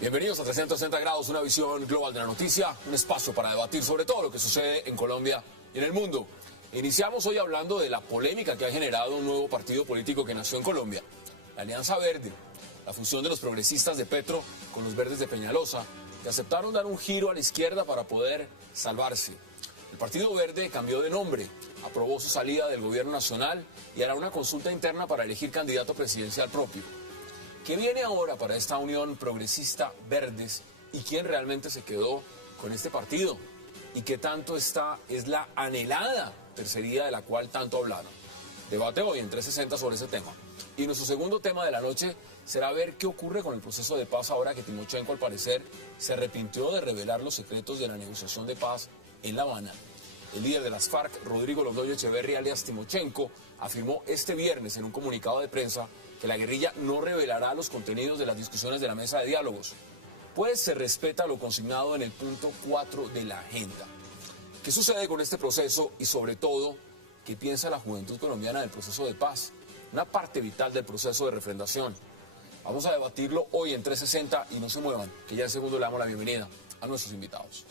Bienvenidos a 360 grados, una visión global de la noticia, un espacio para debatir sobre todo lo que sucede en Colombia y en el mundo. Iniciamos hoy hablando de la polémica que ha generado un nuevo partido político que nació en Colombia, la Alianza Verde, la fusión de los progresistas de Petro con los verdes de Peñalosa, que aceptaron dar un giro a la izquierda para poder salvarse. El Partido Verde cambió de nombre, aprobó su salida del gobierno nacional y hará una consulta interna para elegir candidato presidencial propio. ¿Qué viene ahora para esta unión progresista verdes y quién realmente se quedó con este partido? ¿Y qué tanto esta es la anhelada tercería de la cual tanto hablaron? Debate hoy en 360 sobre ese tema. Y nuestro segundo tema de la noche será ver qué ocurre con el proceso de paz ahora que Timochenko al parecer se arrepintió de revelar los secretos de la negociación de paz en La Habana. El líder de las FARC, Rodrigo Londoño Echeverri, alias Timochenko, afirmó este viernes en un comunicado de prensa que la guerrilla no revelará los contenidos de las discusiones de la mesa de diálogos, pues se respeta lo consignado en el punto 4 de la agenda. ¿Qué sucede con este proceso y sobre todo, qué piensa la juventud colombiana del proceso de paz? Una parte vital del proceso de refrendación. Vamos a debatirlo hoy en 360 y no se muevan, que ya en segundo le damos la bienvenida a nuestros invitados.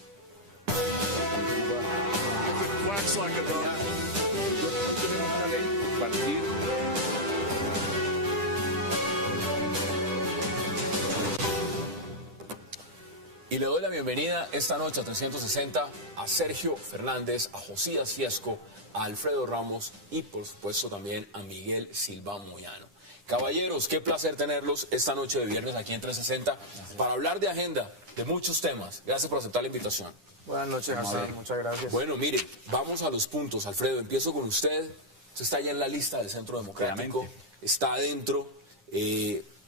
Y le doy la bienvenida esta noche a 360 a Sergio Fernández, a Josías Fiesco, a Alfredo Ramos y por supuesto también a Miguel Silva Moyano. Caballeros, qué placer tenerlos esta noche de viernes aquí en 360 para hablar de agenda, de muchos temas. Gracias por aceptar la invitación. Buenas noches, Hassan. Muchas gracias. Bueno, mire, vamos a los puntos. Alfredo, empiezo con usted. Usted está ya en la lista del Centro Democrático, claramente. está adentro.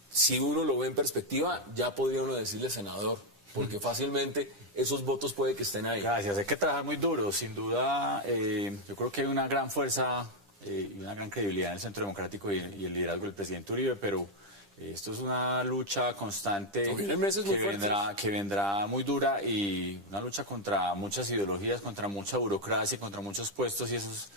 Si uno lo ve en perspectiva, ya podría uno decirle senador, porque fácilmente esos votos puede que estén ahí. Gracias, hay que trabajar muy duro, sin duda. Yo creo que hay una gran fuerza y una gran credibilidad en el Centro Democrático y el liderazgo del presidente Uribe, pero esto es una lucha constante que vendrá muy dura y una lucha contra muchas ideologías, contra mucha burocracia, contra muchos puestos y esos.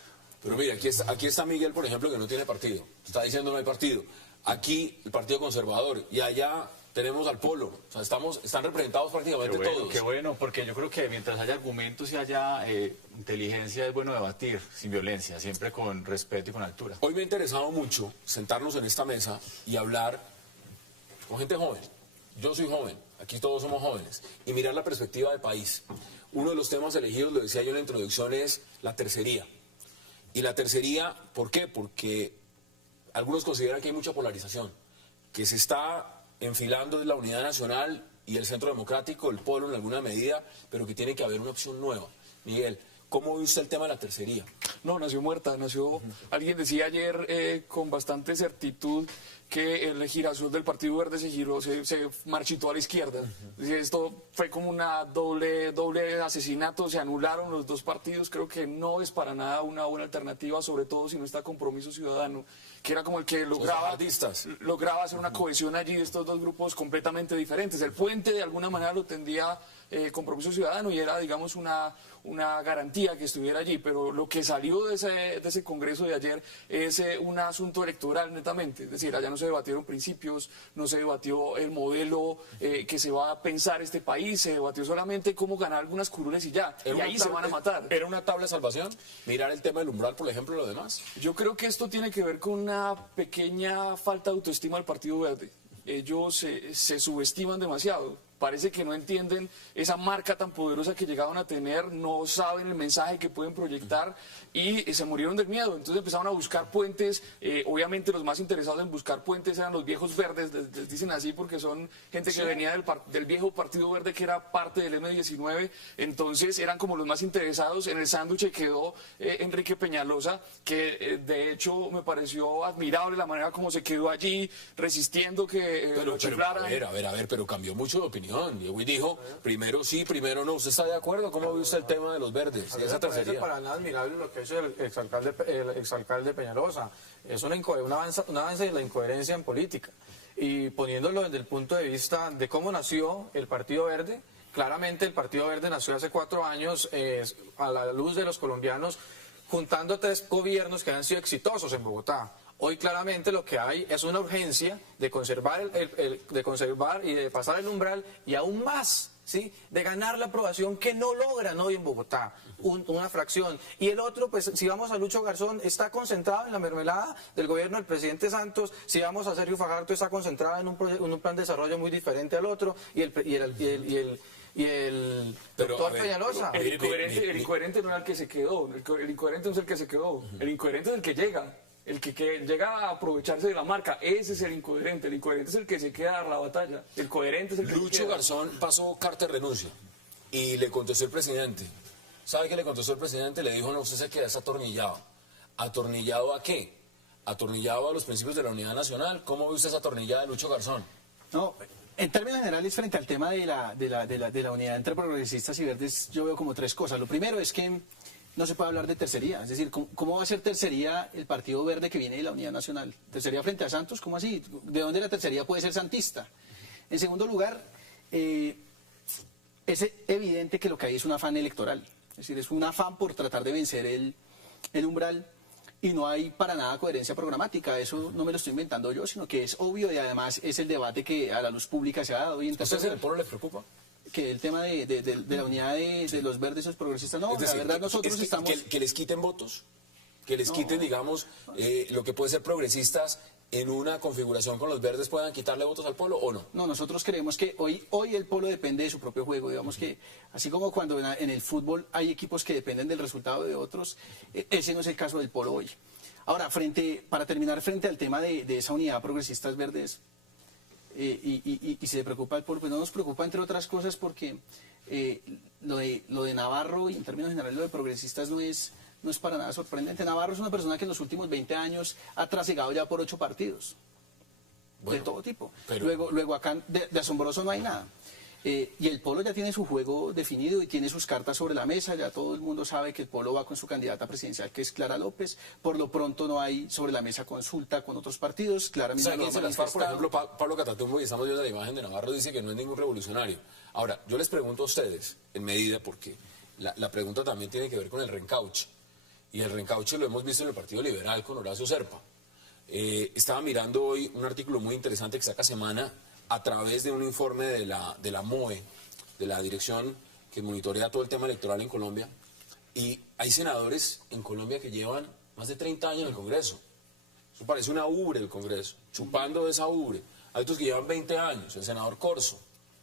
Pero mira, aquí está Miguel, por ejemplo, que no tiene partido. Está diciendo no hay partido. Aquí el Partido Conservador y allá tenemos al Polo. O sea, están representados prácticamente todos. Qué bueno, porque yo creo que mientras haya argumentos y haya inteligencia es bueno debatir sin violencia, siempre con respeto y con altura. Hoy me ha interesado mucho sentarnos en esta mesa y hablar con gente joven. Yo soy joven, aquí todos somos jóvenes, y mirar la perspectiva del país. Uno de los temas elegidos, lo decía yo en la introducción, es la tercería. Y la tercería, ¿por qué? Porque algunos consideran que hay mucha polarización, que se está enfilando la unidad nacional y el Centro Democrático, el Polo en alguna medida, pero que tiene que haber una opción nueva. Miguel, ¿cómo ve usted el tema de la tercería? No, nació muerta, alguien decía ayer con bastante certitud que el girasol del Partido Verde se marchitó a la izquierda. Esto fue como una doble asesinato, se anularon los dos partidos, creo que no es para nada una buena alternativa, sobre todo si no está Compromiso Ciudadano, que era como el que lograba hacer una cohesión allí de estos dos grupos completamente diferentes. El puente de alguna manera lo tendía Compromiso Ciudadano y era, digamos, una garantía que estuviera allí, pero lo que salió de ese congreso de ayer es un asunto electoral netamente, es decir, allá no se debatieron principios, no se debatió el modelo que se va a pensar este país, se debatió solamente cómo ganar algunas curules y ya, y ahí se van a matar. ¿Era una tabla de salvación? Mirar el tema del umbral, por ejemplo, y lo demás. Yo creo que esto tiene que ver con una pequeña falta de autoestima del Partido Verde. Ellos se subestiman demasiado. Parece que no entienden esa marca tan poderosa que llegaban a tener, no saben el mensaje que pueden proyectar y se murieron del miedo. Entonces empezaron a buscar puentes. Obviamente los más interesados en buscar puentes eran los viejos verdes, les dicen así porque son gente que venía del viejo Partido Verde que era parte del M19. Entonces eran como los más interesados. En el sándwich quedó Enrique Peñalosa, que de hecho me pareció admirable la manera como se quedó allí resistiendo que lo chiflaran. A ver, pero cambió mucho de opinión. Y hoy dijo, primero sí, primero no. ¿Usted está de acuerdo? ¿Cómo ve usted el tema de los verdes? Y esa tercería. Para nada admirable lo que ha hecho el exalcalde Peñalosa. Es un avance de la incoherencia en política. Y poniéndolo desde el punto de vista de cómo nació el Partido Verde, claramente el Partido Verde nació hace 4 años a la luz de los colombianos, juntando 3 gobiernos que han sido exitosos en Bogotá. Hoy claramente lo que hay es una urgencia de conservar, de conservar y de pasar el umbral y aún más, ¿sí?, de ganar la aprobación que no logran hoy en Bogotá, una fracción. Y el otro, pues si vamos a Lucho Garzón, está concentrado en la mermelada del gobierno del presidente Santos. Si vamos a Sergio Fajardo, está concentrado en un plan de desarrollo muy diferente al otro. Y el doctor Peñalosa. El incoherente no es el que se quedó, el incoherente no es el que se quedó, el incoherente es el que llega. El que llega a aprovecharse de la marca, ese es el incoherente es el que se queda a dar la batalla, el coherente es el que Lucho Garzón pasó carta de renuncia y le contestó el presidente. ¿Sabe qué le contestó el presidente? Le dijo, no, usted se queda desatornillado. ¿Atornillado a qué? Atornillado a los principios de la unidad nacional. ¿Cómo ve usted esa atornillada de Lucho Garzón? No, en términos generales, frente al tema de la unidad entre progresistas y verdes, yo veo como 3 cosas. Lo primero es que no se puede hablar de tercería. Es decir, ¿cómo va a ser tercería el Partido Verde que viene de la Unidad Nacional? ¿Tercería frente a Santos? ¿Cómo así? ¿De dónde la tercería puede ser santista? En segundo lugar, es evidente que lo que hay es un afán electoral. Es decir, es un afán por tratar de vencer el umbral y no hay para nada coherencia programática. Eso no me lo estoy inventando yo, sino que es obvio y además es el debate que a la luz pública se ha dado. ¿A ustedes en el pueblo les preocupa? Que el tema de la unidad de los verdes y los progresistas, no, es decir, la verdad nosotros estamos... Que les quiten votos, que les quiten, digamos, lo que puede ser progresistas en una configuración con los verdes, ¿puedan quitarle votos al pueblo o no? No, nosotros creemos que hoy el pueblo depende de su propio juego, digamos que así como cuando en el fútbol hay equipos que dependen del resultado de otros, ese no es el caso del polo hoy. Ahora, para terminar, frente al tema de esa unidad progresistas verdes, y se le preocupa al pueblo, pues no nos preocupa entre otras cosas porque lo de Navarro y en términos generales lo de progresistas no es para nada sorprendente. Navarro es una persona que en los últimos 20 años ha trasegado ya por 8 partidos, bueno, de todo tipo. Pero... Luego acá de asombroso no hay nada. Y el Polo ya tiene su juego definido y tiene sus cartas sobre la mesa. Ya todo el mundo sabe que el Polo va con su candidata presidencial, que es Clara López. Por lo pronto no hay sobre la mesa consulta con otros partidos. Claramente por ejemplo, Pablo Catatumbo, y estamos viendo la imagen de Navarro, dice que no es ningún revolucionario. Ahora, yo les pregunto a ustedes, en medida, porque la pregunta también tiene que ver con el reencauche. Y el reencauche lo hemos visto en el Partido Liberal con Horacio Serpa. Estaba mirando hoy un artículo muy interesante que saca Semana a través de un informe de la MOE, de la dirección que monitorea todo el tema electoral en Colombia, y hay senadores en Colombia que llevan más de 30 años en el Congreso. Eso parece una ubre el Congreso, chupando de esa ubre. Hay otros que llevan 20 años, el senador Corso,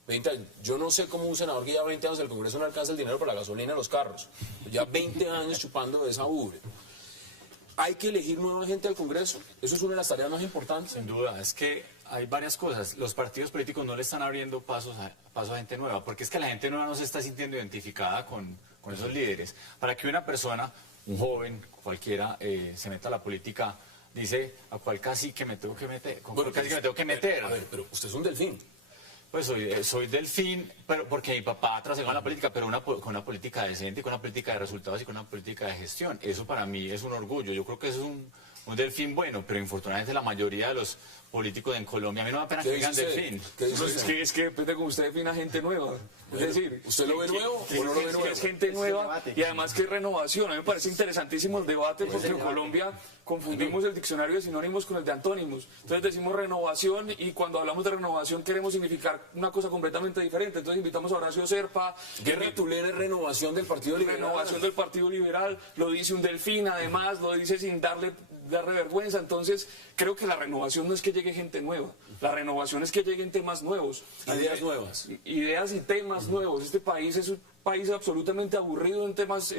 20 años. Yo no sé cómo un senador que lleva 20 años en el Congreso no alcanza el dinero para la gasolina de los carros. Lleva 20 años chupando de esa ubre. ¿Hay que elegir nueva gente al Congreso? Eso es una de las tareas más importantes. Sin duda, es que hay varias cosas. Los partidos políticos no le están abriendo paso a gente nueva, porque es que la gente nueva no se está sintiendo identificada con esos líderes. Para que una persona, un joven, cualquiera, se meta a la política, dice, ¿a cuál cacique me tengo que meter? Bueno, casi que me tengo que meter. A ver, pero usted es un delfín. Pues soy delfín, pero porque mi papá trasegó en la política, pero con una política decente, con una política de resultados y con una política de gestión. Eso para mí es un orgullo. Yo creo que eso es un delfín bueno, pero infortunadamente la mayoría de los políticos en Colombia, a mí no me da pena que digan delfín. Es que depende de cómo usted defina gente nueva. Bueno, es decir, ¿usted lo ve nuevo o no lo ve nuevo? Es gente nueva y además que es renovación. A mí me parece interesantísimo el debate porque en Colombia confundimos el diccionario de sinónimos con el de antónimos. Entonces decimos renovación y cuando hablamos de renovación queremos significar una cosa completamente diferente. Entonces invitamos a Horacio Serpa. Guerra Tulera es renovación del Partido Liberal. Renovación del Partido Liberal, lo dice un delfín, además lo dice sin darle vergüenza. Entonces creo que la renovación no es que llegue gente nueva, la renovación es que lleguen temas nuevos, ideas nuevas, ideas y temas nuevos. Este país es un país absolutamente aburrido en temas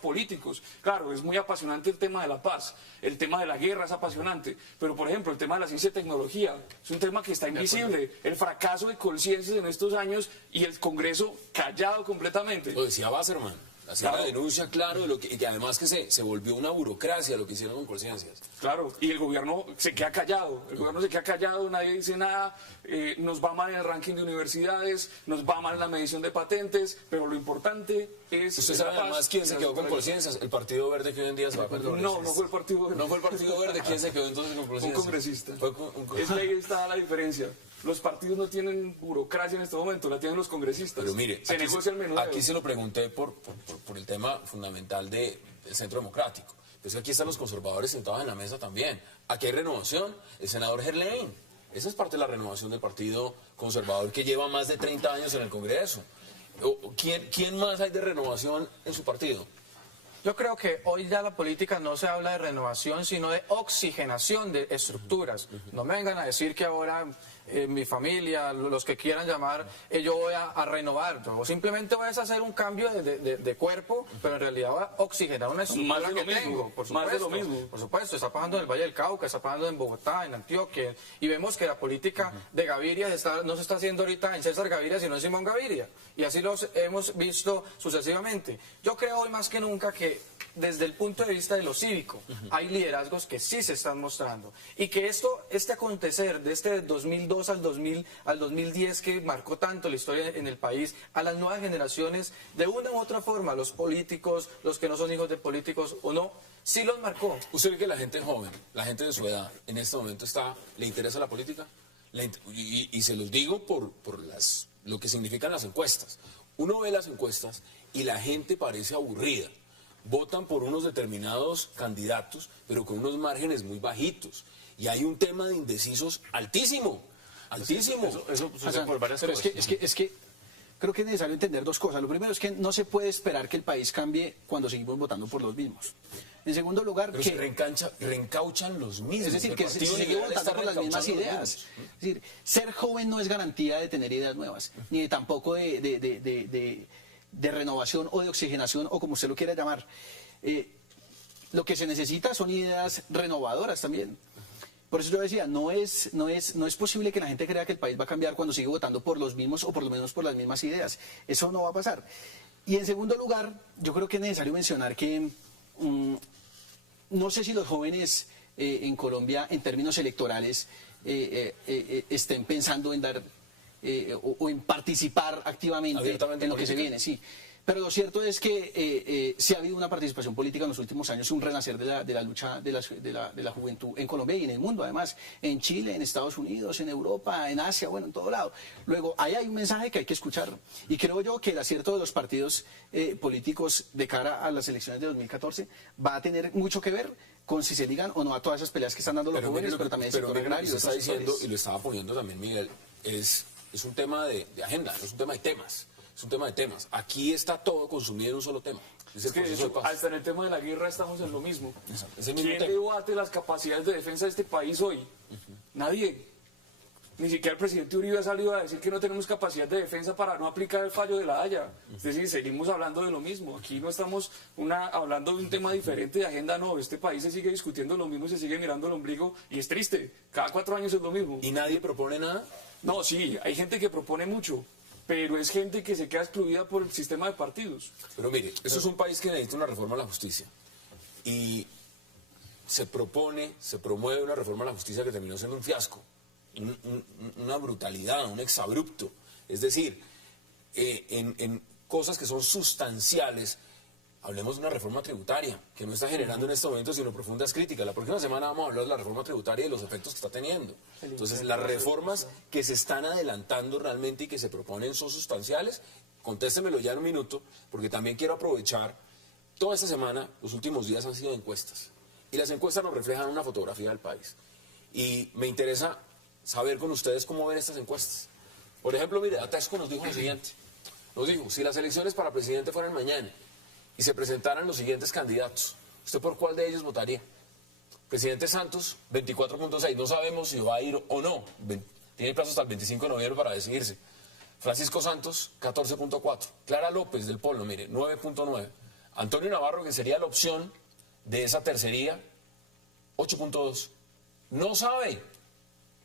políticos. Claro, es muy apasionante el tema de la paz, el tema de la guerra es apasionante, pero por ejemplo el tema de la ciencia y tecnología es un tema que está invisible. El fracaso de conciencias en estos años y el Congreso callado completamente. Lo decía Wasserman. Hacía la denuncia, claro, de lo que además que se volvió una burocracia lo que hicieron con Conciencias. Claro, y el gobierno se queda callado, nadie dice nada, nos va mal en el ranking de universidades, nos va mal en la medición de patentes, pero lo importante es... ¿Usted sabe además quién se quedó con Conciencias? El Partido Verde que hoy en día se va con Conciencias. No fue el Partido Verde. No fue el Partido Verde, ¿quién se quedó entonces con Conciencias? Un congresista. Es que ahí está la diferencia. Los partidos no tienen burocracia en este momento, la tienen los congresistas. Pero mire, se negocia el menudeo. aquí se lo pregunté por el tema fundamental del Centro Democrático. Pues aquí están los conservadores sentados en la mesa también. Aquí hay renovación. El senador Gerlain, esa es parte de la renovación del Partido Conservador que lleva más de 30 años en el Congreso. ¿Quién más hay de renovación en su partido? Yo creo que hoy ya la política no se habla de renovación, sino de oxigenación de estructuras. No me vengan a decir que ahora mi familia, los que quieran llamar, yo voy a renovar. Yo simplemente voy a hacer un cambio de cuerpo, pero en realidad voy a oxigenar una estructura Más de que lo mismo, tengo. Por más de supuesto, lo mismo. por supuesto, está pasando en el Valle del Cauca, está pasando en Bogotá, en Antioquia, y vemos que la política de Gaviria no se está haciendo ahorita en César Gaviria, sino en Simón Gaviria. Y así los hemos visto sucesivamente. Yo creo hoy más que nunca que desde el punto de vista de lo cívico, hay liderazgos que sí se están mostrando. Y que este acontecer de este 2002 al 2010 que marcó tanto la historia en el país, a las nuevas generaciones, de una u otra forma, los políticos, los que no son hijos de políticos o no, sí los marcó. ¿Usted ve que la gente joven, la gente de su edad, en este momento le interesa la política? Y se los digo por lo que significan las encuestas. Uno ve las encuestas y la gente parece aburrida. Votan por unos determinados candidatos, pero con unos márgenes muy bajitos. Y hay un tema de indecisos altísimo, altísimo. Eso sucede por varias Pero cosas. es que creo que es necesario entender dos cosas. Lo primero es que no se puede esperar que el país cambie cuando seguimos votando por los mismos. En segundo lugar, Pero que... se reencauchan los mismos. Es decir, El que se Partido sigue Liberal votando está por las mismas reencauchando los ideas. mismos. Es decir, ser joven no es garantía de tener ideas nuevas, ni tampoco de renovación o de oxigenación, o como usted lo quiera llamar. Lo que se necesita son ideas renovadoras también. Por eso yo decía, no es posible que la gente crea que el país va a cambiar cuando sigue votando por los mismos o por lo menos por las mismas ideas. Eso no va a pasar. Y en segundo lugar, yo creo que es necesario mencionar que no sé si los jóvenes en Colombia, en términos electorales, estén pensando en dar o en participar activamente en lo que se viene, sí. Pero lo cierto es que sí ha habido una participación política en los últimos años, un renacer de la lucha de la juventud en Colombia y en el mundo, además, en Chile, en Estados Unidos, en Europa, en Asia, bueno, en todo lado. Luego, ahí hay un mensaje que hay que escuchar. Y creo yo que el acierto de los partidos políticos de cara a las elecciones de 2014 va a tener mucho que ver con si se ligan o no a todas esas peleas que están dando los jóvenes, pero también el sector mire, lo que agrario. usted está diciendo, y lo estaba poniendo también Miguel, es un tema de agenda, es un tema de temas. Es un tema de temas. Aquí está todo consumido en un solo tema. Es que de hecho, hasta en el tema de la guerra estamos en lo mismo. Es el mismo ¿Quién tema. debate las capacidades de defensa de este país hoy? Nadie. Ni siquiera el presidente Uribe ha salido a decir que no tenemos capacidad de defensa para no aplicar el fallo de la Haya. Es decir, seguimos hablando de lo mismo. Aquí no estamos hablando de un tema diferente de agenda, no. Este país se sigue discutiendo lo mismo y se sigue mirando el ombligo. Y es triste. Cada 4 años es lo mismo. ¿Y nadie propone nada? No, sí, hay gente que propone mucho. Pero es gente que se queda excluida por el sistema de partidos. Pero mire, esto es un país que necesita una reforma a la justicia. Y se promueve una reforma a la justicia que terminó siendo un fiasco. Una brutalidad, un exabrupto. Es decir, en cosas que son sustanciales, hablemos de una reforma tributaria, que no está generando en este momento sino profundas críticas. La próxima semana vamos a hablar de la reforma tributaria y de los efectos que está teniendo. Entonces, las reformas que se están adelantando realmente y que se proponen son sustanciales. Contéstemelo ya en un minuto, porque también quiero aprovechar. Toda esta semana, los últimos días han sido encuestas. Y las encuestas nos reflejan una fotografía del país. Y me interesa saber con ustedes cómo ven estas encuestas. Por ejemplo, mire, Atesco nos dijo lo siguiente. Nos dijo, si las elecciones para presidente fueran mañana y se presentaran los siguientes candidatos, ¿usted por cuál de ellos votaría? Presidente Santos, 24.6, no sabemos si va a ir o no, tiene plazo hasta el 25 de noviembre para decidirse. Francisco Santos, 14.4, Clara López del Polo, mire, 9.9, Antonio Navarro, que sería la opción de esa tercería, 8.2, no sabe,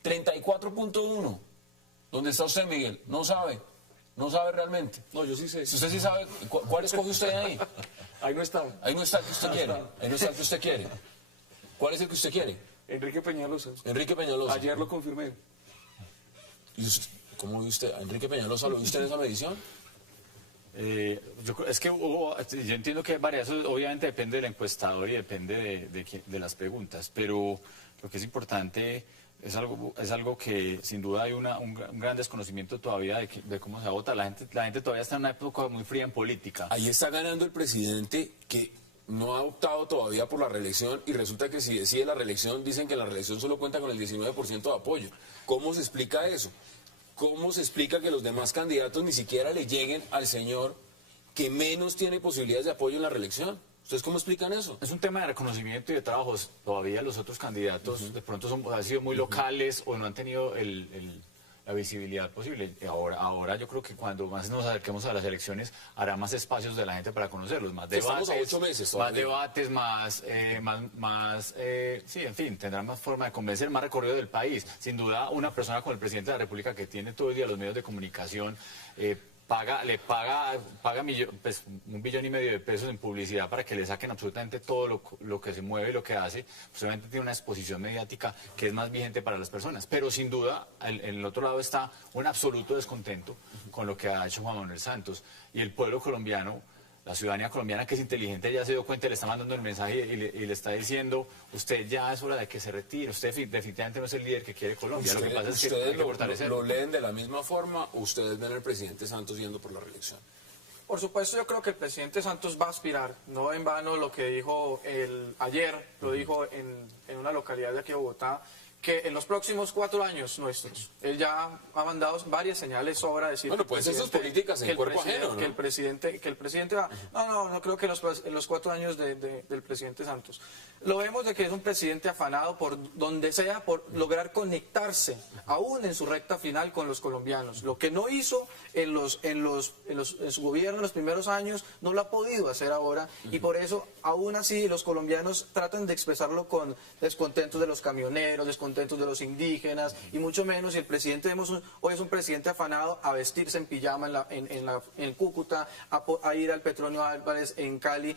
34.1, ¿dónde está usted, Miguel? No sabe realmente. No, yo sí sé. Si usted sí sabe, ¿cuál escoge usted ahí? Ahí no está. Ahí no está el que usted quiere. Ahí no está el que usted quiere. ¿Cuál es el que usted quiere? Enrique Peñalosa. Enrique Peñalosa. Ayer lo confirmé. ¿Y usted, cómo vio usted? ¿A Enrique Peñalosa lo vio usted en esa medición? Es que yo entiendo que hay varias, obviamente depende del encuestador y depende de las preguntas, pero lo que es importante Es algo que sin duda hay un gran desconocimiento todavía de cómo se vota. La gente todavía está en una época muy fría en política. Ahí está ganando el presidente que no ha optado todavía por la reelección y resulta que si decide la reelección, dicen que la reelección solo cuenta con el 19% de apoyo. ¿Cómo se explica eso? ¿Cómo se explica que los demás candidatos ni siquiera le lleguen al señor que menos tiene posibilidades de apoyo en la reelección? ¿Ustedes cómo explican eso? Es un tema de reconocimiento y de trabajos. Todavía los otros candidatos de pronto han sido muy locales o no han tenido la visibilidad posible. Ahora yo creo que cuando más nos acerquemos a las elecciones habrá más espacios de la gente para conocerlos, más debates, estamos a 8 meses todavía. Sí, en fin, tendrán más forma de convencer, más recorrido del país. Sin duda, una persona como el presidente de la República que tiene todo el día los medios de comunicación, paga 1,5 billones de pesos en publicidad para que le saquen absolutamente todo lo que se mueve y lo que hace, pues obviamente tiene una exposición mediática que es más vigente para las personas. Pero sin duda, en el otro lado está un absoluto descontento con lo que ha hecho Juan Manuel Santos. Y el pueblo colombiano, la ciudadanía colombiana que es inteligente ya se dio cuenta, le está mandando el mensaje y le está diciendo, usted ya es hora de que se retire, usted definitivamente no es el líder que quiere Colombia. Lo que pasa es que hay que fortalecerlo. ¿Lo leen de la misma forma o ustedes ven al presidente Santos yendo por la reelección? Por supuesto, yo creo que el presidente Santos va a aspirar. No en vano lo que dijo ayer, lo dijo en una localidad de aquí de Bogotá, que en los próximos 4 años nuestros, él ya ha mandado varias señales sobre decir... Bueno, pues esas políticas en cuerpo ajeno, ¿no? Que el presidente va... No creo que en los 4 años del presidente Santos. Lo vemos de que es un presidente afanado por donde sea, por lograr conectarse, aún en su recta final, con los colombianos. Lo que no hizo en su gobierno en los primeros años, no lo ha podido hacer ahora, y por eso, aún así, los colombianos tratan de expresarlo con descontentos de los camioneros, descontentos de los indígenas, y mucho menos, y el presidente hoy es un presidente afanado a vestirse en pijama en Cúcuta, a ir al Petronio Álvarez en Cali,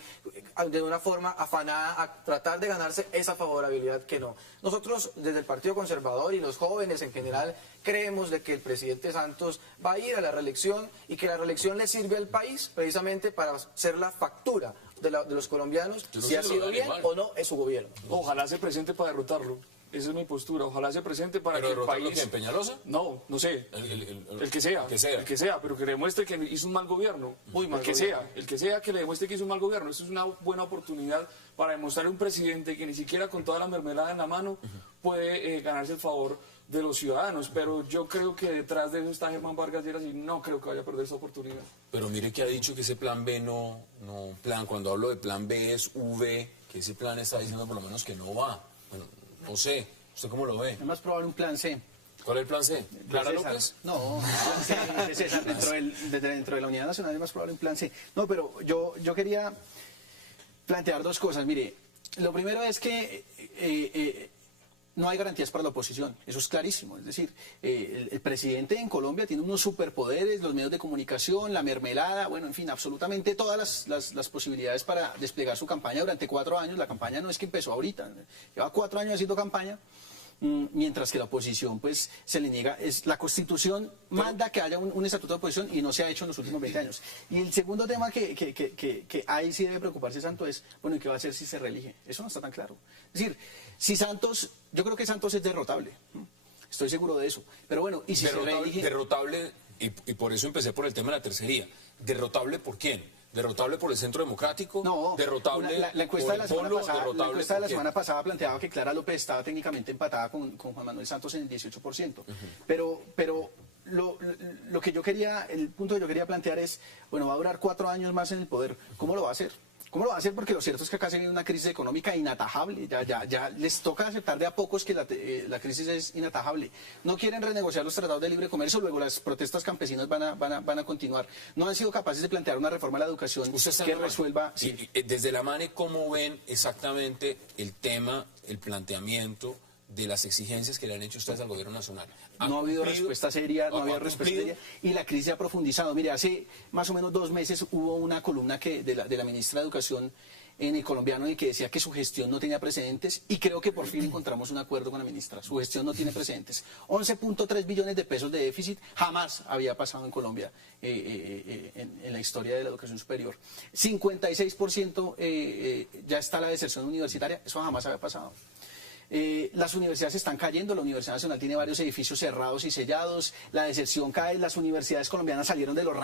de una forma afanada a tratar de ganarse esa favorabilidad que no. Nosotros, desde el Partido Conservador y los jóvenes en general, creemos de que el presidente Santos va a ir a la reelección y que la reelección le sirve al país precisamente para ser la factura de los colombianos, si ha sido bien o no es su gobierno. Ojalá se presente para derrotarlo. Esa es mi postura. Ojalá se presente para que el país... ¿Quién, Peñalosa? No sé. El que sea. El que sea, pero que le demuestre que hizo un mal gobierno. El que sea que le demuestre que hizo un mal gobierno. Esto es una buena oportunidad para demostrarle a un presidente que ni siquiera con toda la mermelada en la mano puede ganarse el favor de los ciudadanos. Pero yo creo que detrás de eso está Germán Vargas Lleras y no creo que vaya a perder esa oportunidad. Pero mire que ha dicho que ese plan B cuando hablo de plan B es V, que ese plan está diciendo por lo menos que no va. Bueno, no sé, ¿usted cómo lo ve? Es más probable un plan C. ¿Cuál es el plan C? ¿Clara López? No, de César, dentro de la Unidad Nacional es más probable un plan C. No, pero yo quería plantear 2 cosas. Mire, lo primero es que no hay garantías para la oposición, eso es clarísimo. Es decir, el presidente en Colombia tiene unos superpoderes, los medios de comunicación, la mermelada, bueno, en fin, absolutamente todas las posibilidades para desplegar su campaña durante 4 años. La campaña no es que empezó ahorita, lleva 4 años haciendo campaña, mientras que la oposición pues se le niega. La Constitución manda que haya un estatuto de oposición y no se ha hecho en los últimos 20 años. Y el segundo tema que ahí sí debe preocuparse Santos es, bueno, ¿y qué va a hacer si se reelige? Eso no está tan claro. Es decir, yo creo que Santos es derrotable, estoy seguro de eso, pero bueno, y si se reelige... Derrotable, y por eso empecé por el tema de la tercería. ¿Derrotable por quién? ¿Derrotable por el Centro Democrático? No, ¿derrotable la encuesta de la semana polo? pasada, ¿Derrotable la encuesta de la por quién? semana pasada planteaba que Clara López estaba técnicamente empatada con Juan Manuel Santos en el 18%. Pero lo que yo quería, el punto que yo quería plantear es, bueno, va a durar 4 años más en el poder. ¿Cómo lo va a hacer? ¿Cómo lo va a hacer? Porque lo cierto es que acá se viene una crisis económica inatajable. Ya les toca aceptar de a pocos que la crisis es inatajable. No quieren renegociar los tratados de libre comercio, luego las protestas campesinas van a continuar. No han sido capaces de plantear una reforma a la educación que resuelva... Sí. Desde la MANE, ¿cómo ven exactamente el tema, el planteamiento de las exigencias que le han hecho ustedes al gobierno nacional? No ha habido respuesta seria, y la crisis ha profundizado. Mire, hace más o menos 2 meses hubo una columna de la ministra de Educación en El Colombiano en que decía que su gestión no tenía precedentes, y creo que por fin encontramos un acuerdo con la ministra. Su gestión no tiene precedentes. 11.3 billones de pesos de déficit jamás había pasado en Colombia en la historia de la educación superior. 56% ya está la deserción universitaria, eso jamás había pasado. Las universidades están cayendo, la Universidad Nacional tiene varios edificios cerrados y sellados, la deserción cae, las universidades colombianas salieron de los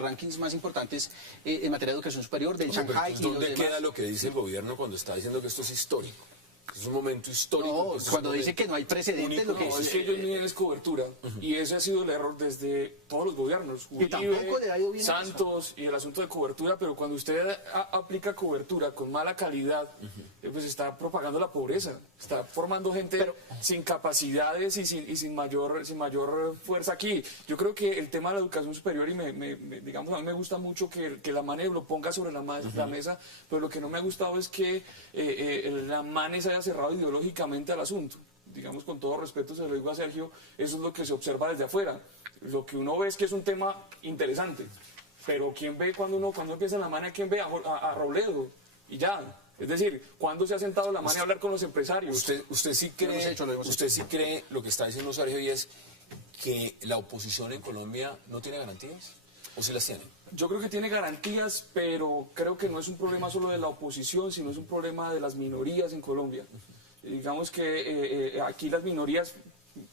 rankings más importantes en materia de educación superior, del Shanghai y los ¿Dónde demás. queda lo que dice el gobierno cuando está diciendo que esto es histórico? Es un momento histórico. No, es un cuando momento dice que no hay precedentes, único. lo que No, es que ellos miden es cobertura. Y ese ha sido el error desde todos los gobiernos. Y tampoco le ha ido bien a Santos y el asunto de cobertura, pero cuando usted aplica cobertura con mala calidad, pues está propagando la pobreza. Está formando gente sin capacidades y sin mayor fuerza aquí. Yo creo que el tema de la educación superior, y digamos, a mí me gusta mucho que la MANE lo ponga sobre la mesa, pero lo que no me ha gustado es que la MANE se haya cerrado ideológicamente al asunto. Digamos, con todo respeto, se lo digo a Sergio, eso es lo que se observa desde afuera. Lo que uno ve es que es un tema interesante, pero ¿quién ve cuando empieza la MANE? ¿Quién ve? A Robledo, y ya. Es decir, ¿cuándo se ha sentado la MANE a hablar con los empresarios? Usted sí cree lo que está diciendo Sergio, y es que la oposición en Colombia no tiene garantías, ¿o sí las tiene? Yo creo que tiene garantías, pero creo que no es un problema solo de la oposición, sino es un problema de las minorías en Colombia. Digamos que aquí las minorías,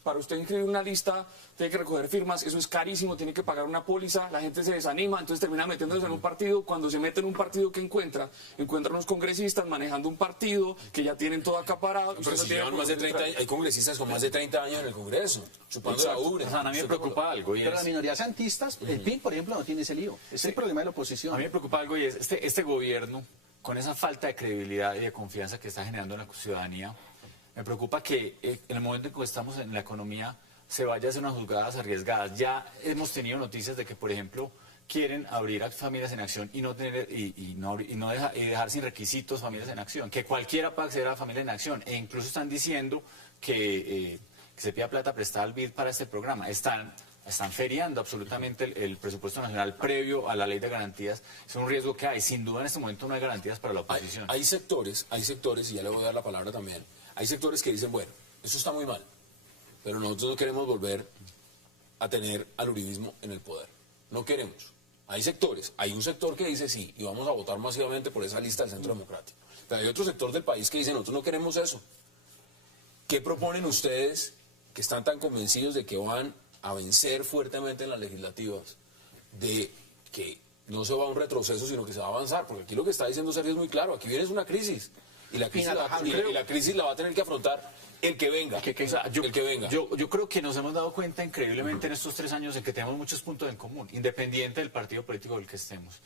para usted inscribir una lista, tiene que recoger firmas, eso es carísimo, tiene que pagar una póliza, la gente se desanima, entonces termina metiéndose en un partido. Cuando se mete en un partido, ¿qué encuentra? Encuentra unos congresistas manejando un partido que ya tienen todo acaparado. Pero si llevan más de 30 años, hay congresistas con más de 30 años en el Congreso, chupando la ubre. O sea, a mí me preocupa algo. Pero las minorías santistas, el PIN, por ejemplo, no tiene ese lío. Ese es el problema de la oposición. A mí me preocupa algo, y es este gobierno, con esa falta de credibilidad y de confianza que está generando en la ciudadanía, me preocupa que en el momento en que estamos en la economía se vaya a hacer unas juzgadas arriesgadas. Ya hemos tenido noticias de que, por ejemplo, quieren abrir a familias en acción y dejar sin requisitos familias en acción, que cualquiera pueda acceder a familia en acción, e incluso están diciendo que se pida plata prestada al BID para este programa. Están feriando absolutamente el presupuesto nacional previo a la ley de garantías. Es un riesgo que hay. Sin duda, en este momento no hay garantías para la oposición. Hay sectores, y ya le voy a dar la palabra también, hay sectores que dicen, bueno, eso está muy mal, pero nosotros no queremos volver a tener al uribismo en el poder. No queremos. Hay sectores, hay un sector que dice sí, y vamos a votar masivamente por esa lista del Centro Democrático. Pero hay otro sector del país que dice, nosotros no queremos eso. ¿Qué proponen ustedes que están tan convencidos de que van a vencer fuertemente en las legislativas, de que no se va a un retroceso, sino que se va a avanzar? Porque aquí lo que está diciendo Sergio es muy claro, aquí viene una crisis, y la crisis la va a tener que afrontar el que venga. El que venga. Yo creo que nos hemos dado cuenta increíblemente en estos 3 años en que tenemos muchos puntos en común, independiente del partido político del que estemos.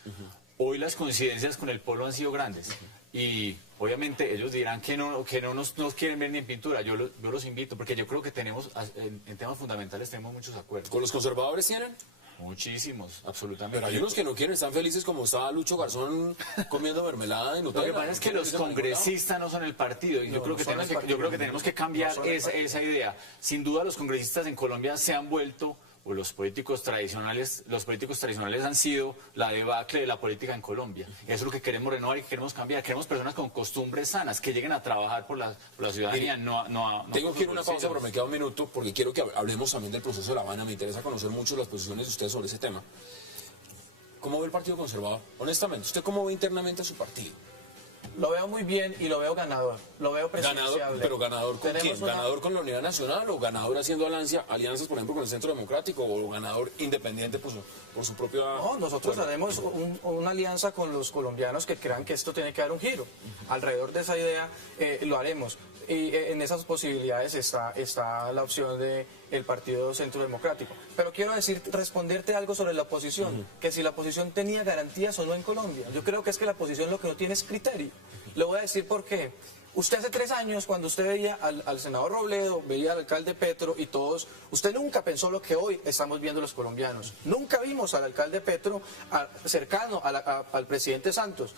Hoy las coincidencias con el polo han sido grandes, y obviamente ellos dirán que no nos quieren ver ni en pintura. Yo los invito, porque yo creo que tenemos, en temas fundamentales tenemos muchos acuerdos. ¿Con los conservadores tienen? Muchísimos, absolutamente. Pero hay unos que no quieren, están felices, como estaba Lucho Garzón comiendo mermelada y Nutella. Lo que pasa es que los congresistas no son el partido, y yo creo que tenemos que cambiar esa idea. Sin duda, los congresistas en Colombia se han vuelto, o los políticos tradicionales han sido la debacle de la política en Colombia. Eso es lo que queremos renovar y que queremos cambiar. Queremos personas con costumbres sanas, que lleguen a trabajar por la ciudadanía. Tengo que ir a una pausa, pero me queda un minuto, porque quiero que hablemos también del proceso de La Habana. Me interesa conocer mucho las posiciones de ustedes sobre ese tema. ¿Cómo ve el Partido Conservador? Honestamente, ¿usted cómo ve internamente a su partido? Lo veo muy bien y lo veo ganador, lo veo presidenciable. Ganador, pero ¿ganador con quién? ¿Ganador con la Unidad Nacional, o ganador haciendo alianzas, por ejemplo, con el Centro Democrático, o ganador independiente por su propia... No, nosotros haremos una alianza con los colombianos que crean que esto tiene que dar un giro. Alrededor de esa idea lo haremos. Y en esas posibilidades está la opción del Partido Centro Democrático. Pero quiero responderte algo sobre la oposición, que si la oposición tenía garantías o no en Colombia. Yo creo que es que la oposición lo que no tiene es criterio. Le voy a decir por qué. Usted hace 3 años, cuando usted veía al senador Robledo, veía al alcalde Petro y todos, usted nunca pensó lo que hoy estamos viendo los colombianos. Nunca vimos al alcalde Petro cercano al presidente Santos.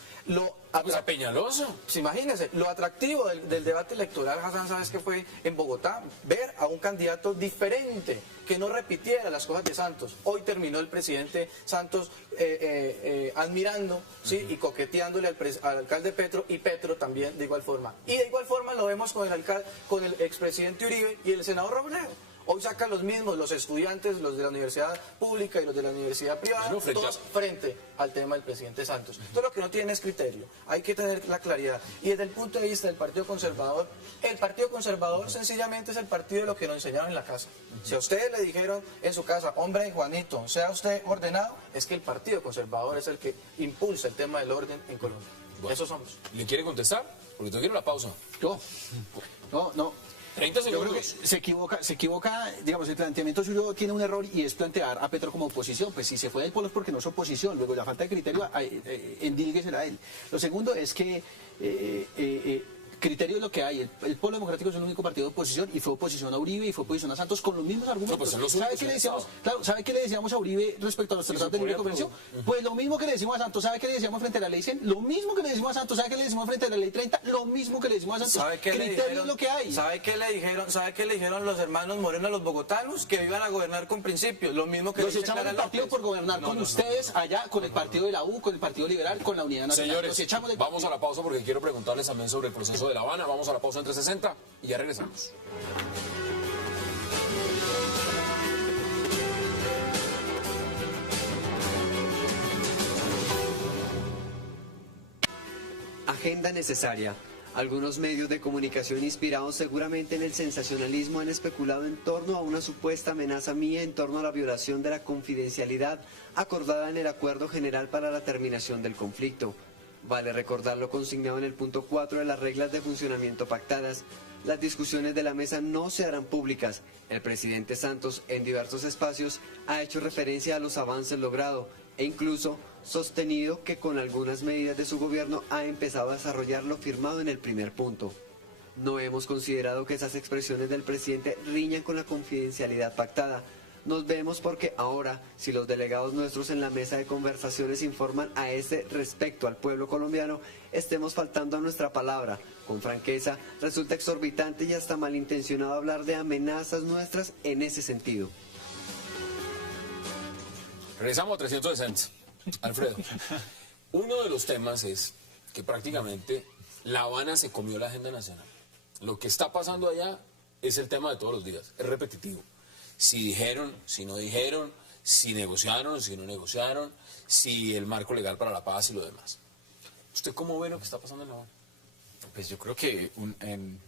Pues a Peñalosa. Pues imagínese, lo atractivo del debate electoral, Hassan, ¿sabes qué fue en Bogotá? Ver a un candidato diferente, que no repitiera las cosas de Santos. Hoy terminó el presidente Santos admirando, ¿sí? Y coqueteándole al alcalde Petro, y Petro también de igual forma. Y de igual forma lo vemos con el expresidente Uribe y el senador Robledo. Hoy sacan los mismos, los estudiantes, los de la universidad pública y los de la universidad privada, Bueno, todos frente al tema del presidente Santos. Todo lo que no tiene es criterio, hay que tener la claridad. Y desde el punto de vista del Partido Conservador, el Partido Conservador sencillamente es el partido de lo que nos enseñaron en la casa. Si a ustedes le dijeron en su casa, hombre Juanito, sea usted ordenado, es que el Partido Conservador es el que impulsa el tema del orden en Colombia. Bueno, Eso somos. ¿Le quiere contestar? Porque yo quiero la pausa. No. 30 Yo creo segundos. que se equivoca, digamos, el planteamiento suyo tiene un error y es plantear a Petro como oposición. Pues si se fue del polo es porque no es oposición, luego la falta de criterio, endílguesela a él. Lo segundo es que criterio es lo que hay. El Polo Democrático es el único partido de oposición y fue oposición a Uribe y fue oposición a Santos con los mismos argumentos. pues son los ¿Sabe únicos qué le que decíamos? Claro, ¿sabe qué le decíamos a Uribe respecto a los tratados de libre comercio? Pues lo mismo que le decimos a Santos. ¿Sabe qué le decíamos frente a la ley 100? Lo mismo que le decimos a Santos. ¿Sabe qué le decimos frente a la ley 30? Lo mismo que le decimos a Santos. ¿Sabe qué criterio le dijeron? es lo que hay. ¿Sabe qué le dijeron los hermanos Moreno a los bogotanos? Que iban a gobernar con principios. Lo mismo que Los dice echamos Clara del partido López. por gobernar con ustedes allá, con el partido de la U, con el Partido Liberal, con la Unidad Nacional. Señores, Los echamos del vamos a la pausa porque quiero preguntarles también sobre el proceso de La Habana. Vamos a la pausa entre 60 y ya regresamos. Agenda necesaria. Algunos medios de comunicación inspirados seguramente en el sensacionalismo han especulado en torno a una supuesta amenaza mía en torno a la violación de la confidencialidad acordada en el Acuerdo General para la Terminación del Conflicto. Vale recordar lo consignado en el punto 4 de las reglas de funcionamiento pactadas. Las discusiones de la mesa no se harán públicas. El presidente Santos, en diversos espacios, ha hecho referencia a los avances logrados e incluso sostenido que con algunas medidas de su gobierno ha empezado a desarrollar lo firmado en el primer punto. No hemos considerado que esas expresiones del presidente riñan con la confidencialidad pactada. Nos vemos porque ahora, si los delegados nuestros en la mesa de conversaciones informan a ese respecto al pueblo colombiano, estemos faltando a nuestra palabra. Con franqueza, resulta exorbitante y hasta malintencionado hablar de amenazas nuestras en ese sentido. Regresamos a 360. Alfredo, uno de los temas es que prácticamente La Habana se comió la agenda nacional. Lo que está pasando allá es el tema de todos los días, es repetitivo. Si dijeron, si no dijeron, si negociaron, si no negociaron, si el marco legal para la paz y lo demás. ¿Usted cómo ve lo que está pasando en La Habana? Pues yo creo que un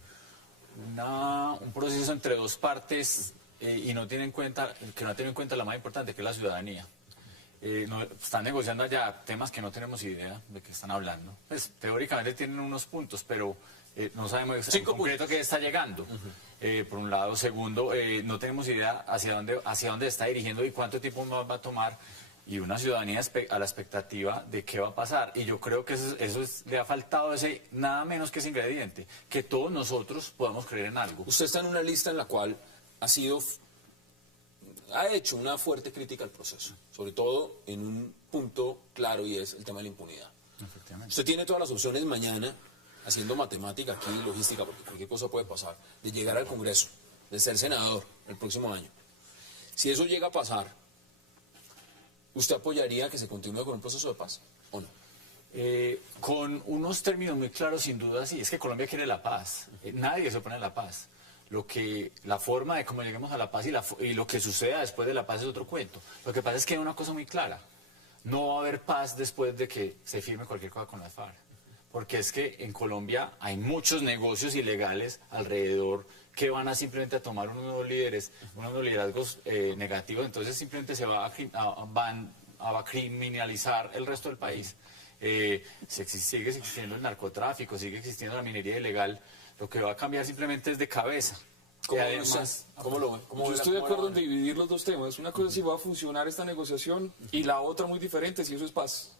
proceso entre dos partes y no tiene en cuenta, que no tiene en cuenta la más importante, que es la ciudadanía. Están negociando allá temas que no tenemos idea de qué están hablando. Pues teóricamente tienen unos puntos, pero no sabemos en concreto qué está llegando. Por un lado. Segundo, no tenemos idea hacia dónde está dirigiendo y cuánto tiempo más va a tomar. Y una ciudadanía a la expectativa de qué va a pasar. Y yo creo que le ha faltado nada menos que ese ingrediente, que todos nosotros podamos creer en algo. Usted está en una lista en la cual ha hecho una fuerte crítica al proceso, sobre todo en un punto claro y es el tema de la impunidad. Usted tiene todas las opciones mañana, haciendo matemática aquí, logística, porque cualquier cosa puede pasar, de llegar al Congreso, de ser senador el próximo año. Si eso llega a pasar, ¿usted apoyaría que se continúe con un proceso de paz o no? Con unos términos muy claros, sin duda, sí. Es que Colombia quiere la paz. Nadie se opone a la paz. La forma de cómo lleguemos a la paz y lo que suceda después de la paz es otro cuento. Lo que pasa es que hay una cosa muy clara. No va a haber paz después de que se firme cualquier cosa con las FARC. Porque es que en Colombia hay muchos negocios ilegales alrededor que van a simplemente a tomar unos liderazgos negativos. Entonces simplemente van a criminalizar el resto del país. Sigue existiendo el narcotráfico, sigue existiendo la minería ilegal. Lo que va a cambiar simplemente es de cabeza. ¿Cómo lo ve? Yo estoy de acuerdo en dividir los dos temas. Una cosa es si va a funcionar esta negociación y la otra muy diferente si eso es paz.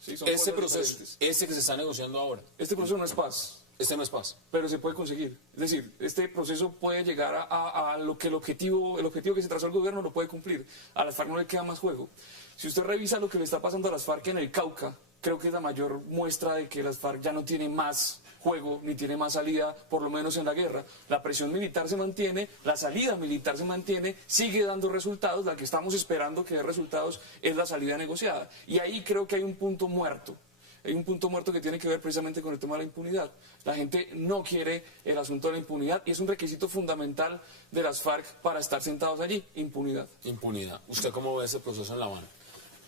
Sí, ese proceso, que se está negociando ahora. Este proceso no es paz. Este no es paz. Pero se puede conseguir. Es decir, este proceso puede llegar a lo que el objetivo que se trazó el gobierno lo puede cumplir. A las FARC no le queda más juego. Si usted revisa lo que le está pasando a las FARC en el Cauca, creo que es la mayor muestra de que las FARC ya no tienen más juego ni tiene más salida, por lo menos en la guerra. La presión militar se mantiene, la salida militar se mantiene, sigue dando resultados. La que estamos esperando que dé resultados es la salida negociada. Y ahí creo que hay un punto muerto. hay un punto muerto que tiene que ver precisamente con el tema de la impunidad. La gente no quiere el asunto de la impunidad y es un requisito fundamental de las FARC para estar sentados allí, impunidad. Impunidad. ¿Usted cómo ve ese proceso en La Habana?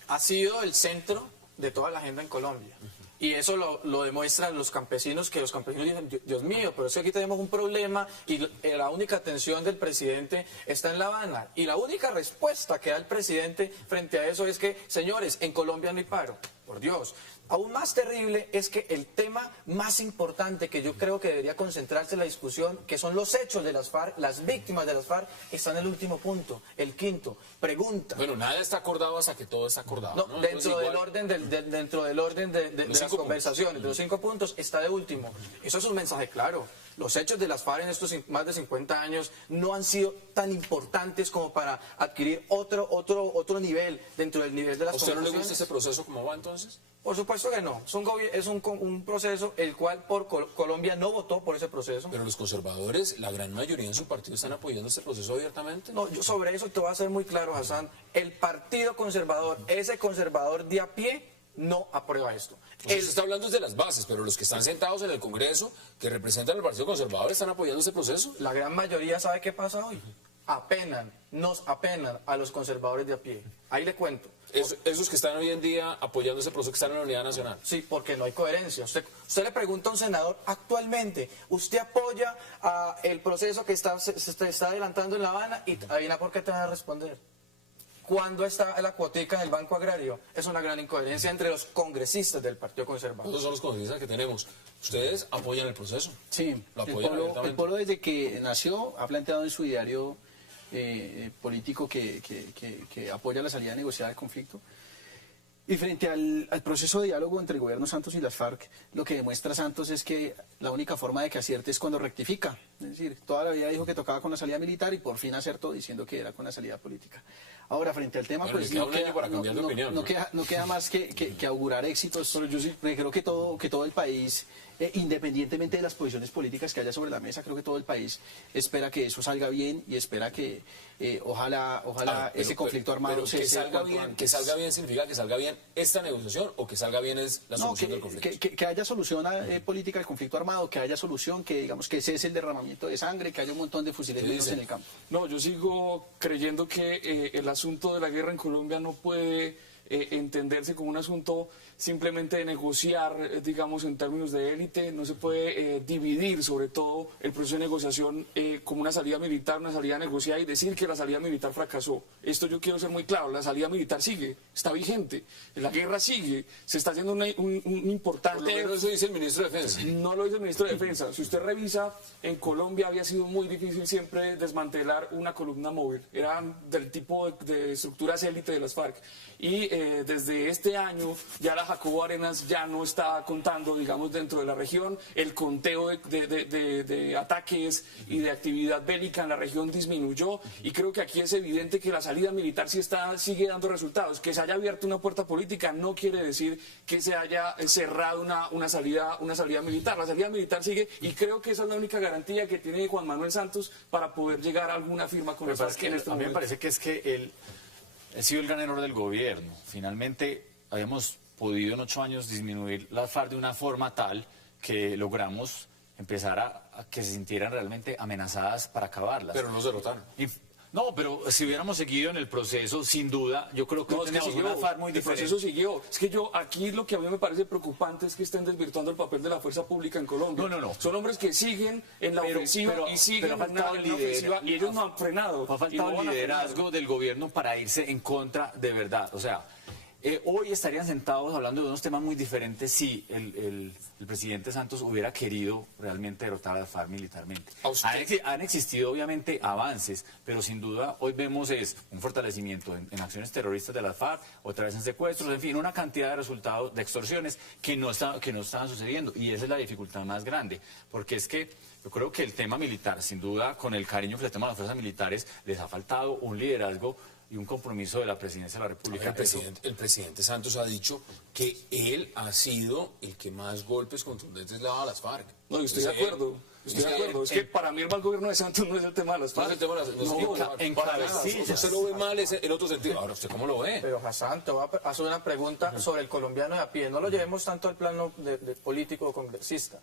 Ha sido el centro de toda la agenda en Colombia. Y eso lo demuestran los campesinos, que los campesinos dicen, Dios mío, pero es que aquí tenemos un problema y la única atención del presidente está en La Habana. Y la única respuesta que da el presidente frente a eso es que, señores, en Colombia no hay paro, por Dios. Aún más terrible es que el tema más importante que yo creo que debería concentrarse en la discusión, que son los hechos de las FARC, las víctimas de las FARC, está en el último punto, el quinto. Pregunta. Bueno, nada está acordado hasta que todo está acordado. No, ¿no? dentro Entonces, del orden de las conversaciones, de los 5 puntos, está de último. Eso es un mensaje claro. Los hechos de las FARC en estos más de 50 años no han sido tan importantes como para adquirir otro nivel dentro del nivel de las ¿A usted no le gusta conversaciones. ese proceso como va entonces? Por supuesto que no. Es un proceso el cual Colombia no votó por ese proceso. Pero los conservadores, la gran mayoría en su partido, están apoyando este proceso abiertamente. No, yo sobre eso te voy a ser muy claro, Hassan. El Partido Conservador, ese conservador de a pie, no aprueba esto. Usted está hablando de las bases, pero los que están sentados en el Congreso, que representan al Partido Conservador, ¿están apoyando este proceso? La gran mayoría sabe qué pasa hoy. Nos apenan a los conservadores de a pie. Ahí le cuento. Esos que están hoy en día apoyando ese proceso, que están en la Unidad Nacional. Sí, porque no hay coherencia. Usted le pregunta a un senador actualmente, ¿usted apoya el proceso que se está adelantando en La Habana? Y adivina por qué te van a responder. ¿Cuándo está la cuotica en el Banco Agrario? Es una gran incoherencia entre los congresistas del Partido Conservador. Esos son los congresistas que tenemos. ¿Ustedes apoyan el proceso? Sí, Lo el apoyan pueblo abiertamente. desde que nació ha planteado en su diario político que apoya la salida negociada del conflicto. Y frente al proceso de diálogo entre el gobierno Santos y las FARC, lo que demuestra Santos es que la única forma de que acierte es cuando rectifica. Es decir, toda la vida dijo que tocaba con la salida militar y por fin acertó diciendo que era con la salida política. Ahora, frente al tema, Bueno, pues le queda un año para cambiar de opinión, ¿no? no queda más que augurar éxitos. Pero yo sí creo que todo el país, independientemente de las posiciones políticas que haya sobre la mesa, creo que todo el país espera que eso salga bien y espera que ojalá ese conflicto armado pero que cese salga cuanto bien, antes. que salga bien significa que salga bien esta negociación o que salga bien es la No, solución del conflicto. que haya solución política al conflicto armado, que haya solución, que digamos que cese el derramamiento de sangre, que haya un montón de fusiles menos en el campo. No, yo sigo creyendo que el asunto de la guerra en Colombia no puede entenderse como un asunto simplemente de negociar, digamos, en términos de élite. No se puede dividir, sobre todo, el proceso de negociación como una salida militar, una salida negociada y decir que la salida militar fracasó. Esto yo quiero ser muy claro, la salida militar sigue, está vigente, la guerra sigue, se está haciendo un importante... Por lo menos eso dice el ministro de Defensa. No lo dice el ministro de Defensa. Si usted revisa, en Colombia había sido muy difícil siempre desmantelar una columna móvil. Eran del tipo de estructuras élite de las FARC. Y desde este año ya la Jacobo Arenas ya no está contando, digamos, dentro de la región. El conteo de ataques y de actividad bélica en la región disminuyó. Y creo que aquí es evidente que la salida militar sigue dando resultados. Que se haya abierto una puerta política no quiere decir que se haya cerrado una salida militar. La salida militar sigue y creo que esa es la única garantía que tiene Juan Manuel Santos para poder llegar a alguna firma con las FARC en este a mí me momento. parece que es que él ha sido el gran error del gobierno. Finalmente habíamos podido en 8 años disminuir las FARC de una forma tal que logramos empezar a que se sintieran realmente amenazadas para acabarlas. Pero no se derrotaron. No, pero si hubiéramos seguido en el proceso, sin duda, yo creo que No, es que tenemos siguió, una FARC muy el diferente. proceso siguió. Es que aquí lo que a mí me parece preocupante es que estén desvirtuando el papel de la fuerza pública en Colombia. No. Son hombres que siguen en la ofensiva y siguen pero ha en una faltado ofensiva y ellos no han frenado. Ha y faltado no van el a frenar. liderazgo del gobierno para irse en contra de verdad. O sea, hoy estarían sentados hablando de unos temas muy diferentes si el presidente Santos hubiera querido realmente derrotar a la FARC militarmente. Han existido obviamente avances, pero sin duda hoy vemos un fortalecimiento en acciones terroristas de la FARC, otra vez en secuestros, en fin, una cantidad de resultados de extorsiones que no estaban sucediendo. Y esa es la dificultad más grande, porque es que yo creo que el tema militar, sin duda, con el cariño que le tenemos a las fuerzas militares, les ha faltado un liderazgo y un compromiso de la presidencia de la República. El presidente Santos ha dicho que él ha sido el que más golpes contundentes le ha dado a las FARC. No, yo estoy de acuerdo. Estoy de acuerdo. Es que para mí el mal gobierno de Santos no es el tema de las No es FARC. el tema de las- no es el tema de las FARC. en Para cabecillas. nada. Usted lo ve mal en otro sentido. Ahora, ¿usted cómo lo ve? Pero Hassan, te voy a hacer una pregunta sobre el colombiano de a pie. No lo llevemos tanto al plano de político o congresista.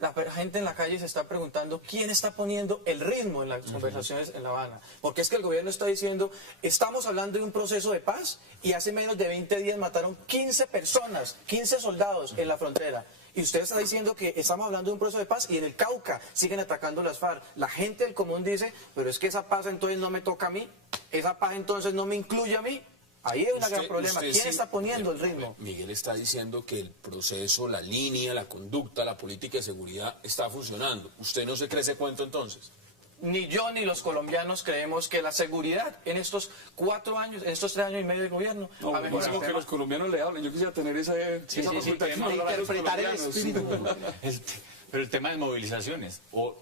La gente en la calle se está preguntando quién está poniendo el ritmo en las conversaciones en La Habana. Porque es que el gobierno está diciendo, estamos hablando de un proceso de paz y hace menos de 20 días mataron 15 personas, 15 soldados en la frontera. Y usted está diciendo que estamos hablando de un proceso de paz y en el Cauca siguen atacando las FARC. La gente del común dice, pero es que esa paz entonces no me toca a mí, esa paz entonces no me incluye a mí. Ahí hay un gran problema. ¿Quién sí, está poniendo el ritmo? Miguel está diciendo que el proceso, la línea, la conducta, la política de seguridad está funcionando. ¿Usted no se cree ese cuento entonces? Ni yo ni los colombianos creemos que la seguridad en estos 4 años, en estos 3 años y medio de gobierno, No, ha mejorado. como que los colombianos le hablen. Yo quisiera tener esa facultad de hablar a los interpretar el colombianos. espíritu. Pero el tema de movilizaciones, o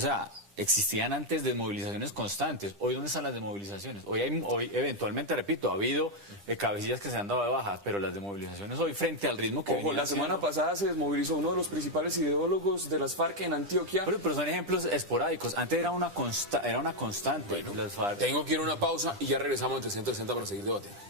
sea, existían antes desmovilizaciones constantes. Hoy, ¿dónde están las desmovilizaciones? Hoy eventualmente, repito, ha habido cabecillas que se han dado de baja, pero las desmovilizaciones hoy, frente al ritmo que Ojo, venían la semana haciendo- pasada se desmovilizó uno de los principales ideólogos de las FARC en Antioquia. Pero son ejemplos esporádicos. Antes era una constante. Las FARC. Tengo que ir a una pausa y ya regresamos en 360 para seguir debatiendo.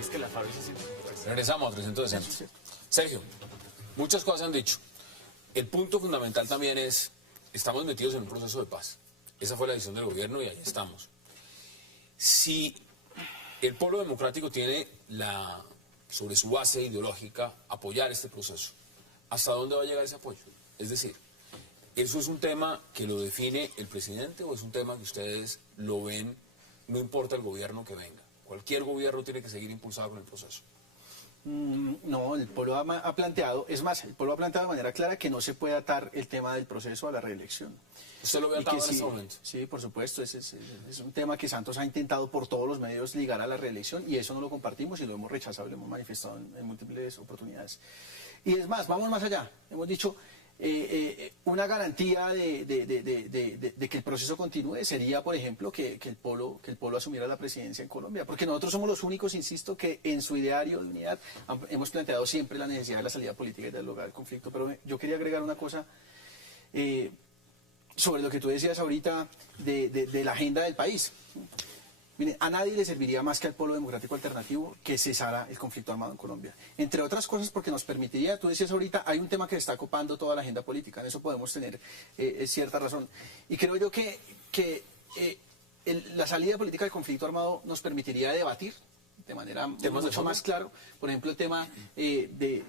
Es que la FARC se siente- Regresamos a 360. Sergio, muchas cosas han dicho. El punto fundamental también es, estamos metidos en un proceso de paz. Esa fue la decisión del gobierno y ahí estamos. Si el Polo Democrático tiene sobre su base ideológica apoyar este proceso, ¿hasta dónde va a llegar ese apoyo? Es decir, ¿eso es un tema que lo define el presidente o es un tema que ustedes lo ven, no importa el gobierno que venga? Cualquier gobierno tiene que seguir impulsado con el proceso. No, el pueblo ha planteado, es más, el pueblo ha planteado de manera clara que no se puede atar el tema del proceso a la reelección. ¿Usted lo ve Y que atado en sí, este momento? sí, por supuesto, es un tema que Santos ha intentado por todos los medios ligar a la reelección y eso no lo compartimos y lo hemos rechazado y lo hemos manifestado en múltiples oportunidades. Y es más, vamos más allá, hemos dicho, una garantía de que el proceso continúe sería, por ejemplo, que el Polo asumiera la presidencia en Colombia, porque nosotros somos los únicos, insisto, que en su ideario de unidad hemos planteado siempre la necesidad de la salida política y del lugar del conflicto. Pero yo quería agregar una cosa sobre lo que tú decías ahorita de la agenda del país. Miren, a nadie le serviría más que al Polo Democrático Alternativo que cesara el conflicto armado en Colombia. Entre otras cosas porque nos permitiría, tú decías ahorita, hay un tema que está copando toda la agenda política, en eso podemos tener cierta razón. Y creo yo que la salida política del conflicto armado nos permitiría debatir de manera mucho más claro, por ejemplo, el tema de...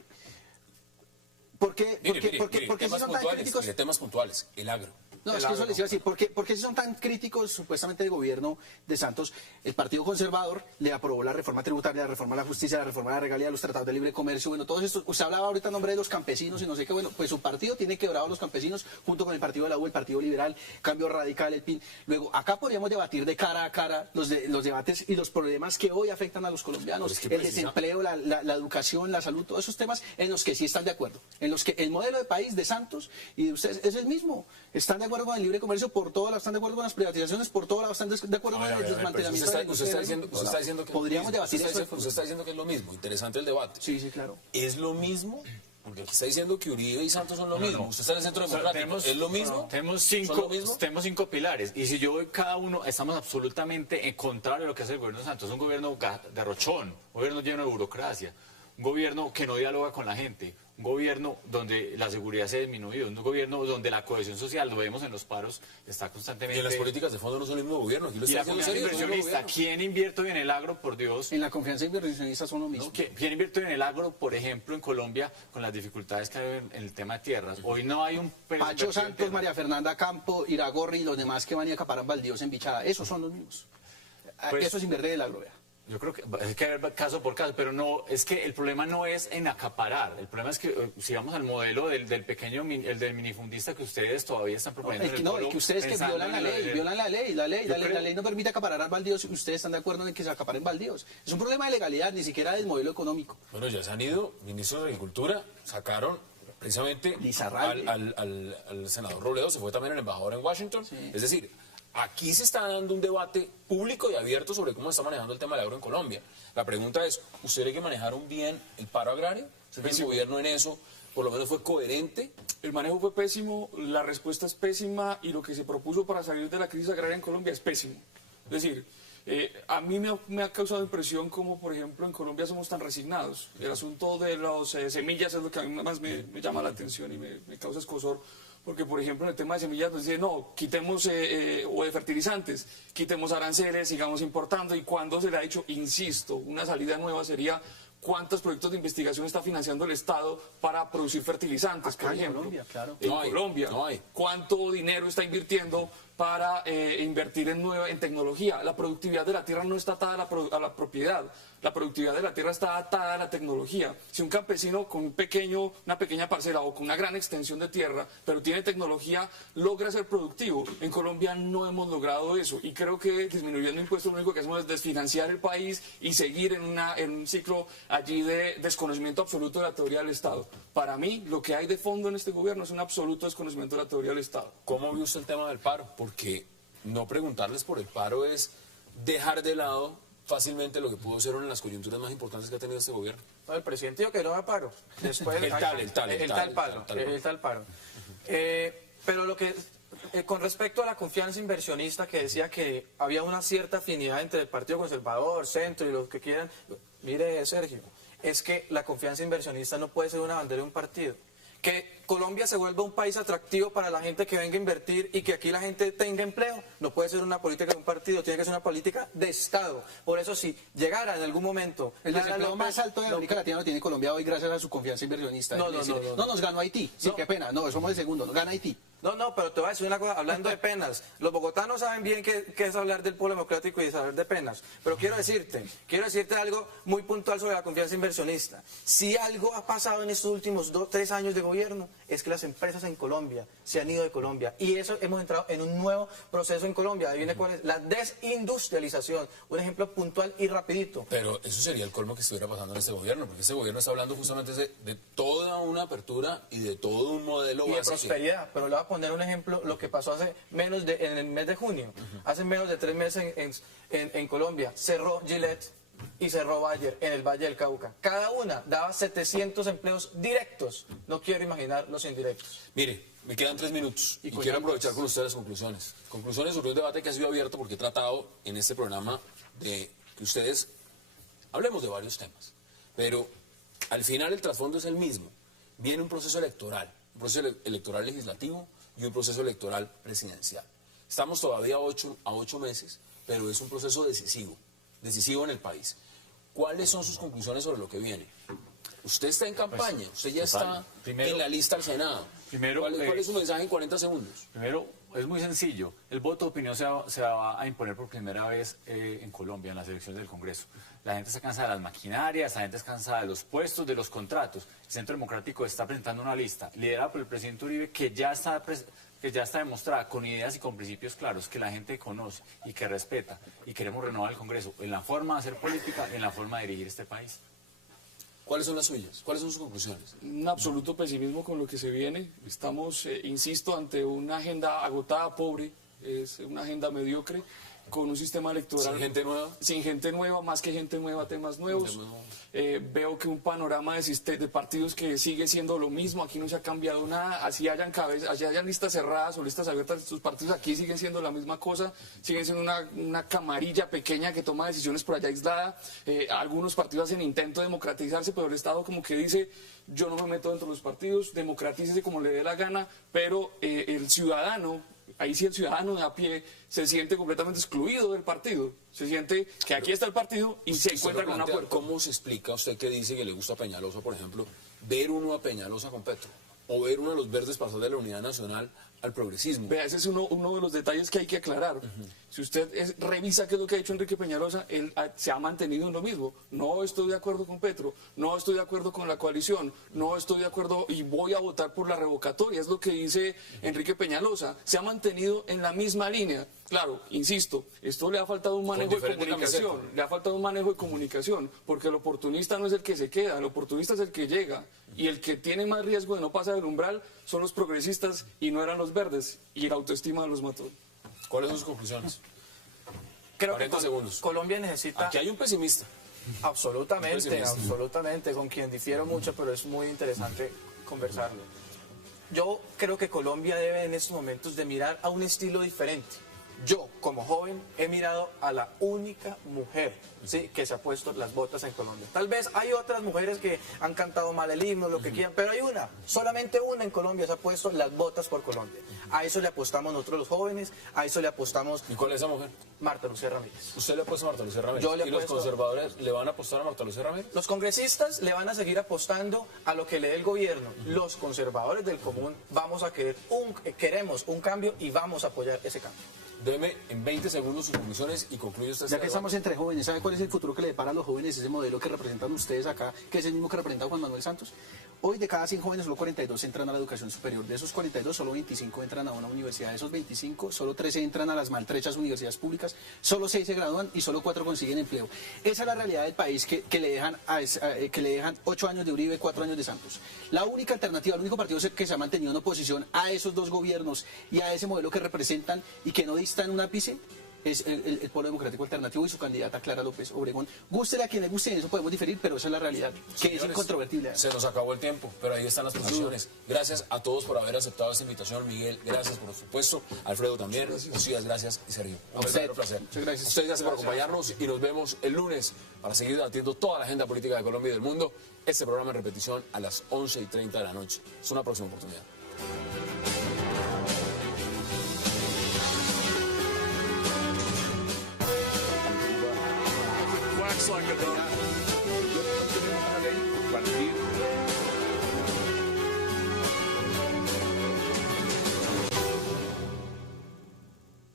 ¿Por qué si son tan críticos? Temas puntuales, el agro. No, es que eso les iba a decir, ¿por qué si son tan críticos supuestamente del gobierno de Santos? El Partido Conservador le aprobó la reforma tributaria, la reforma a la justicia, la reforma a la regalía, los tratados de libre comercio, bueno, todo esto. Usted hablaba ahorita en nombre de los campesinos y no sé qué, bueno, pues su partido tiene quebrado a los campesinos junto con el Partido de la U, el Partido Liberal, Cambio Radical, el PIN. Luego, acá podríamos debatir de cara a cara los debates y los problemas que hoy afectan a los colombianos, el desempleo, la educación, la salud, todos esos temas en los que sí están de acuerdo, en los que el modelo de país de Santos y de ustedes es el mismo. Están de acuerdo con el libre comercio por todo lado, están de acuerdo con las privatizaciones por todo lado, están de acuerdo con el desmantelamiento de la Usted está diciendo que podríamos debatir eso. usted está diciendo que es lo mismo. Interesante el debate. Sí, claro. ¿Es lo mismo? Porque aquí está diciendo que Uribe y Santos son lo mismo. Usted está en el centro democrático. ¿Es lo mismo? Tenemos ¿Son lo mismo? 5 pilares. Y si yo voy cada uno, estamos absolutamente en contrario de lo que hace el gobierno de Santos. Es un gobierno derrochón, un gobierno lleno de burocracia, un gobierno que no dialoga con la gente, un gobierno donde la seguridad se ha disminuido, un gobierno donde la cohesión social, lo vemos en los paros, está constantemente... Y las políticas de fondo no son el mismo gobierno. Aquí lo Y está la diciendo confianza serio, no es el mismo inversionista, gobierno. ¿quién invierte hoy en el agro, por Dios? En la confianza inversionista son lo mismo. ¿No? ¿Quién invierte en el agro, por ejemplo, en Colombia, con las dificultades que hay en el tema de tierras? Hoy no hay un... Pacho Santos, María Fernanda Campo, Iragorri y los demás que van y acaparan baldíos en Bichada, esos son los mismos. Pues- Eso es invertir el agro, vea. Yo creo que hay que ver caso por caso, pero no, es que el problema no es en acaparar, el problema es que si vamos al modelo del pequeño, el del minifundista que ustedes todavía están proponiendo. Es que ustedes que violan la ley no permite acaparar baldíos y ustedes están de acuerdo en que se acaparen baldíos. Es un problema de legalidad, ni siquiera del modelo económico. Bueno, ya se han ido, ministros de Agricultura, sacaron precisamente al senador Robledo, se fue también el embajador en Washington, es decir, aquí se está dando un debate público y abierto sobre cómo se está manejando el tema del agro en Colombia. La pregunta es, ¿usted cree que manejaron bien el paro agrario? ¿El gobierno en eso por lo menos fue coherente? El manejo fue pésimo, la respuesta es pésima y lo que se propuso para salir de la crisis agraria en Colombia es pésimo. Es decir, a mí me ha causado impresión como, por ejemplo, en Colombia somos tan resignados. El asunto de las semillas es lo que a mí más me llama la atención y me causa escozor. Porque, por ejemplo, en el tema de semillas, pues dicen, no, quitemos, o de fertilizantes, quitemos aranceles, sigamos importando. Y cuando se le ha dicho, insisto, una salida nueva sería cuántos proyectos de investigación está financiando el Estado para producir fertilizantes, por ejemplo. Colombia, claro. En Colombia. No hay. ¿Cuánto dinero está invirtiendo para invertir en tecnología? La productividad de la tierra no está atada a la propiedad. La productividad de la tierra está atada a la tecnología. Si un campesino con una pequeña parcela o con una gran extensión de tierra, pero tiene tecnología, logra ser productivo. En Colombia no hemos logrado eso. Y creo que disminuyendo impuestos lo único que hacemos es desfinanciar el país y seguir en un ciclo allí de desconocimiento absoluto de la teoría del Estado. Para mí, lo que hay de fondo en este gobierno es un absoluto desconocimiento de la teoría del Estado. ¿Cómo vio usted el tema del paro? Porque no preguntarles por el paro es dejar de lado fácilmente lo que pudo ser una de las coyunturas más importantes que ha tenido este gobierno. No, el presidente dijo que no va a paro. Después, El tal paro. Pero lo que, con respecto a la confianza inversionista que decía que había una cierta afinidad entre el Partido Conservador, Centro y los que quieran, mire, Sergio, es que la confianza inversionista no puede ser una bandera de un partido. Que Colombia se vuelva un país atractivo para la gente que venga a invertir y que aquí la gente tenga empleo, no puede ser una política de un partido, tiene que ser una política de Estado. Por eso, si llegara en algún momento... El desempleo más alto de América Latina lo tiene Colombia hoy gracias a su confianza inversionista. No nos ganó Haití, sí, qué pena, no, somos el segundo, nos gana Haití. No, pero te voy a decir una cosa, hablando de penas. Los bogotanos saben bien qué es hablar del pueblo democrático y de saber de penas. Pero quiero decirte algo muy puntual sobre la confianza inversionista. Si algo ha pasado en estos últimos 3 años de gobierno, es que las empresas en Colombia se han ido de Colombia. Y eso hemos entrado en un nuevo proceso en Colombia. Adivine cuál es, la desindustrialización. Un ejemplo puntual y rapidito. Pero eso sería el colmo que estuviera pasando en este gobierno, porque este gobierno está hablando justamente de toda una apertura y de todo un modelo y de prosperidad. Pero le voy a poner un ejemplo, lo que pasó en el mes de junio. Hace menos de 3 meses en Colombia. Cerró Gillette y cerró Bayer en el Valle del Cauca. Cada una daba 700 empleos directos. No quiero imaginar los indirectos. Mire, me quedan 3 minutos y quiero aprovechar con ustedes las conclusiones. Conclusiones sobre un debate que ha sido abierto porque he tratado en este programa de que ustedes hablemos de varios temas. Pero al final el trasfondo es el mismo. Viene un proceso electoral legislativo y un proceso electoral presidencial. Estamos todavía a 8 meses, pero es un proceso decisivo en el país. ¿Cuáles son sus conclusiones sobre lo que viene? Usted está en campaña, usted ya está en la lista al Senado. ¿Cuál es su mensaje en 40 segundos? Primero, es muy sencillo. El voto de opinión se va a imponer por primera vez en Colombia, en las elecciones del Congreso. La gente está cansada de las maquinarias, la gente está cansada de los puestos, de los contratos. El Centro Democrático está presentando una lista liderada por el presidente Uribe que ya está demostrada con ideas y con principios claros que la gente conoce y que respeta. Y queremos renovar el Congreso en la forma de hacer política, en la forma de dirigir este país. ¿Cuáles son las suyas? ¿Cuáles son sus conclusiones? Un absoluto pesimismo con lo que se viene. Estamos, insisto, ante una agenda agotada, pobre, es una agenda mediocre, con un sistema electoral... ¿Sin gente nueva? Sin gente nueva, más que gente nueva, temas nuevos. Veo que un panorama de partidos que sigue siendo lo mismo, aquí no se ha cambiado nada, así hayan listas cerradas o listas abiertas, sus partidos aquí siguen siendo la misma cosa, siguen siendo una camarilla pequeña que toma decisiones por allá aislada. Algunos partidos hacen intento de democratizarse, pero el Estado como que dice, yo no me meto dentro de los partidos, democratícese como le dé la gana, pero el ciudadano... Ahí sí el ciudadano de a pie se siente completamente excluido del partido. Se siente que aquí está el partido y se encuentra con una puerta. ¿Cómo se explica usted que dice que le gusta a Peñalosa, por ejemplo, ver uno a Peñalosa con Petro? O ver uno a los verdes pasar de la Unidad Nacional al progresismo. Vea, ese es uno de los detalles que hay que aclarar. Si usted revisa qué es lo que ha hecho Enrique Peñalosa, él se ha mantenido en lo mismo. No estoy de acuerdo con Petro, no estoy de acuerdo con la coalición, no estoy de acuerdo y voy a votar por la revocatoria. Es lo que dice Enrique Peñalosa. Se ha mantenido en la misma línea. Claro, insisto, esto le ha faltado un manejo de comunicación. Le ha faltado un manejo de comunicación, porque el oportunista no es el que se queda, el oportunista es el que llega. Y el que tiene más riesgo de no pasar el umbral son los progresistas y no eran los verdes. Y la autoestima los mató. ¿Cuáles son sus conclusiones? Creo que 40 segundos. Colombia necesita... Aquí hay un pesimista. Absolutamente, absolutamente, con quien difiero mucho, pero es muy interesante conversarlo. Yo creo que Colombia debe en estos momentos de mirar a un estilo diferente. Yo, como joven, he mirado a la única mujer, ¿sí?, que se ha puesto las botas en Colombia. Tal vez hay otras mujeres que han cantado mal el himno, lo que quieran, pero hay una, solamente una en Colombia se ha puesto las botas por Colombia. A eso le apostamos nosotros los jóvenes, a eso le apostamos... ¿Y cuál es esa mujer? Marta Lucía Ramírez. ¿Usted le apuesta a Marta Lucía Ramírez? Yo le ¿Y los apuesto- conservadores le van a apostar a Marta Lucía Ramírez? Los congresistas le van a seguir apostando a lo que le dé el gobierno. Los conservadores del común queremos un cambio y vamos a apoyar ese cambio. Deme en 20 segundos sus conclusiones y concluye usted. Ya que estamos entre jóvenes, ¿sabe cuál es el futuro que le depara a los jóvenes ese modelo que representan ustedes acá, que es el mismo que representa Juan Manuel Santos? Hoy de cada 100 jóvenes solo 42 entran a la educación superior. De esos 42 solo 25 entran a una universidad. De esos 25 solo 13 entran a las maltrechas universidades públicas, solo 6 se gradúan y solo 4 consiguen empleo. Esa es la realidad del país que le dejan 8 años de Uribe, 4 años de Santos. La única alternativa, el único partido que se ha mantenido en oposición a esos dos gobiernos y a ese modelo que representan y que no distan un ápice es el Polo Democrático Alternativo y su candidata Clara López Obregón. Gústele a quien le guste, en eso podemos diferir, pero esa es la realidad, que es Señores, incontrovertible. Se nos acabó el tiempo, pero ahí están las posiciones. Gracias a todos por haber aceptado esta invitación. Miguel, gracias por supuesto. Alfredo también. Lucías, gracias. Y Sergio, un verdadero placer. Muchas gracias. A ustedes gracias por acompañarnos y nos vemos el lunes para seguir debatiendo toda la agenda política de Colombia y del mundo. Este programa en repetición a las 11:30 de la noche. Es una próxima oportunidad.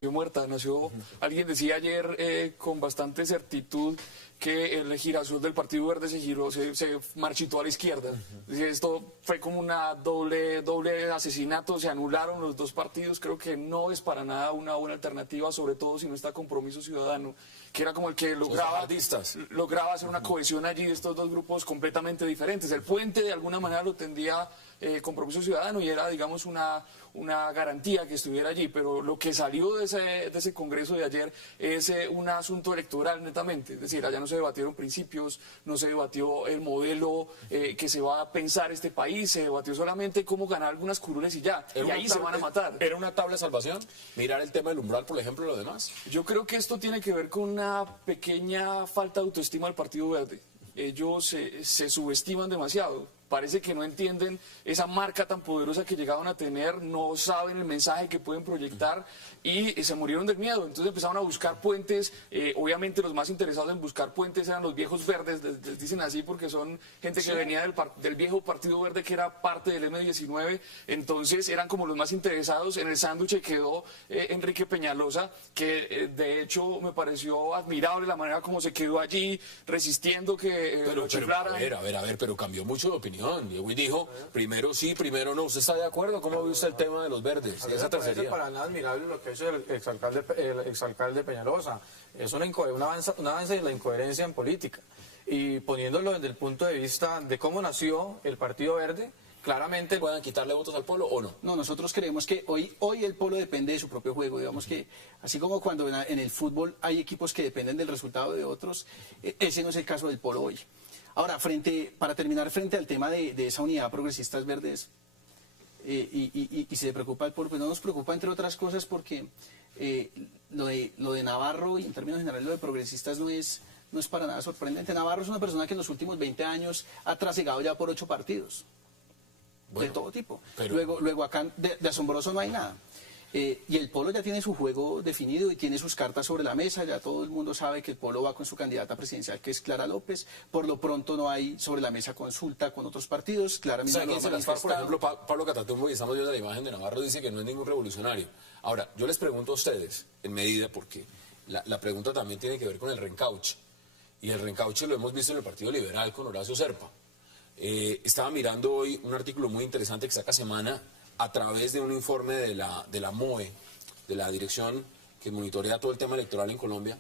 Muerta, nació, alguien decía ayer con bastante certitud que el girasol del Partido Verde se marchitó a la izquierda. Esto fue como una doble asesinato, se anularon los dos partidos. Creo que no es para nada una buena alternativa, sobre todo si no está Compromiso Ciudadano, que era como el que lograba hacer una cohesión allí de estos dos grupos completamente diferentes. El puente de alguna manera lo tendría Compromiso Ciudadano y era, digamos, una garantía que estuviera allí, pero lo que salió de ese congreso de ayer es un asunto electoral netamente, es decir, allá no se debatieron principios, no se debatió el modelo que se va a pensar este país, se debatió solamente cómo ganar algunas curules y ya, y ahí se van a matar. ¿Era una tabla de salvación? Mirar el tema del umbral, por ejemplo, y lo demás. Yo creo que esto tiene que ver con una pequeña falta de autoestima del Partido Verde. Ellos se subestiman demasiado. Parece que no entienden esa marca tan poderosa que llegaban a tener, no saben el mensaje que pueden proyectar y se murieron del miedo. Entonces empezaron a buscar puentes. Obviamente los más interesados en buscar puentes eran los viejos verdes, les dicen así porque son gente que venía del viejo Partido Verde que era parte del M19. Entonces eran como los más interesados. En el sándwich quedó Enrique Peñalosa, que de hecho me pareció admirable la manera como se quedó allí resistiendo que lo chiflaran. A ver, pero cambió mucho de opinión. Llegó y dijo, primero sí, primero no. ¿Usted está de acuerdo? ¿Cómo ve usted el tema de los verdes? A mí me parece para nada admirable lo que hizo el exalcalde Peñalosa. Es un avance de la incoherencia en política. Y poniéndolo desde el punto de vista de cómo nació el Partido Verde, claramente... ¿Puedan quitarle votos al Polo o no? No, nosotros creemos que hoy el Polo depende de su propio juego. Digamos que, así como cuando en el fútbol hay equipos que dependen del resultado de otros, ese no es el caso del Polo hoy. Ahora, para terminar, frente al tema de esa unidad progresistas verdes, y se le preocupa el pueblo, pues no nos preocupa entre otras cosas porque lo de Navarro y en términos generales lo de progresistas no es para nada sorprendente. Navarro es una persona que en los últimos 20 años ha trasegado ya por 8 partidos, bueno, de todo tipo. Pero... Luego acá de asombroso no hay nada. Y el Polo ya tiene su juego definido y tiene sus cartas sobre la mesa. Ya todo el mundo sabe que el Polo va con su candidata presidencial, que es Clara López. Por lo pronto no hay sobre la mesa consulta con otros partidos. Clara O misma sea, lo que ha dice las FARC, por manifestado. ejemplo, Pablo Catatumbo, y estamos viendo la imagen de Navarro, dice que no es ningún revolucionario. Ahora, yo les pregunto a ustedes, en medida, porque la pregunta también tiene que ver con el reencauche. Y el reencauche lo hemos visto en el Partido Liberal con Horacio Serpa. Estaba mirando hoy un artículo muy interesante que saca Semana a través de un informe de la MOE, de la dirección que monitorea todo el tema electoral en Colombia.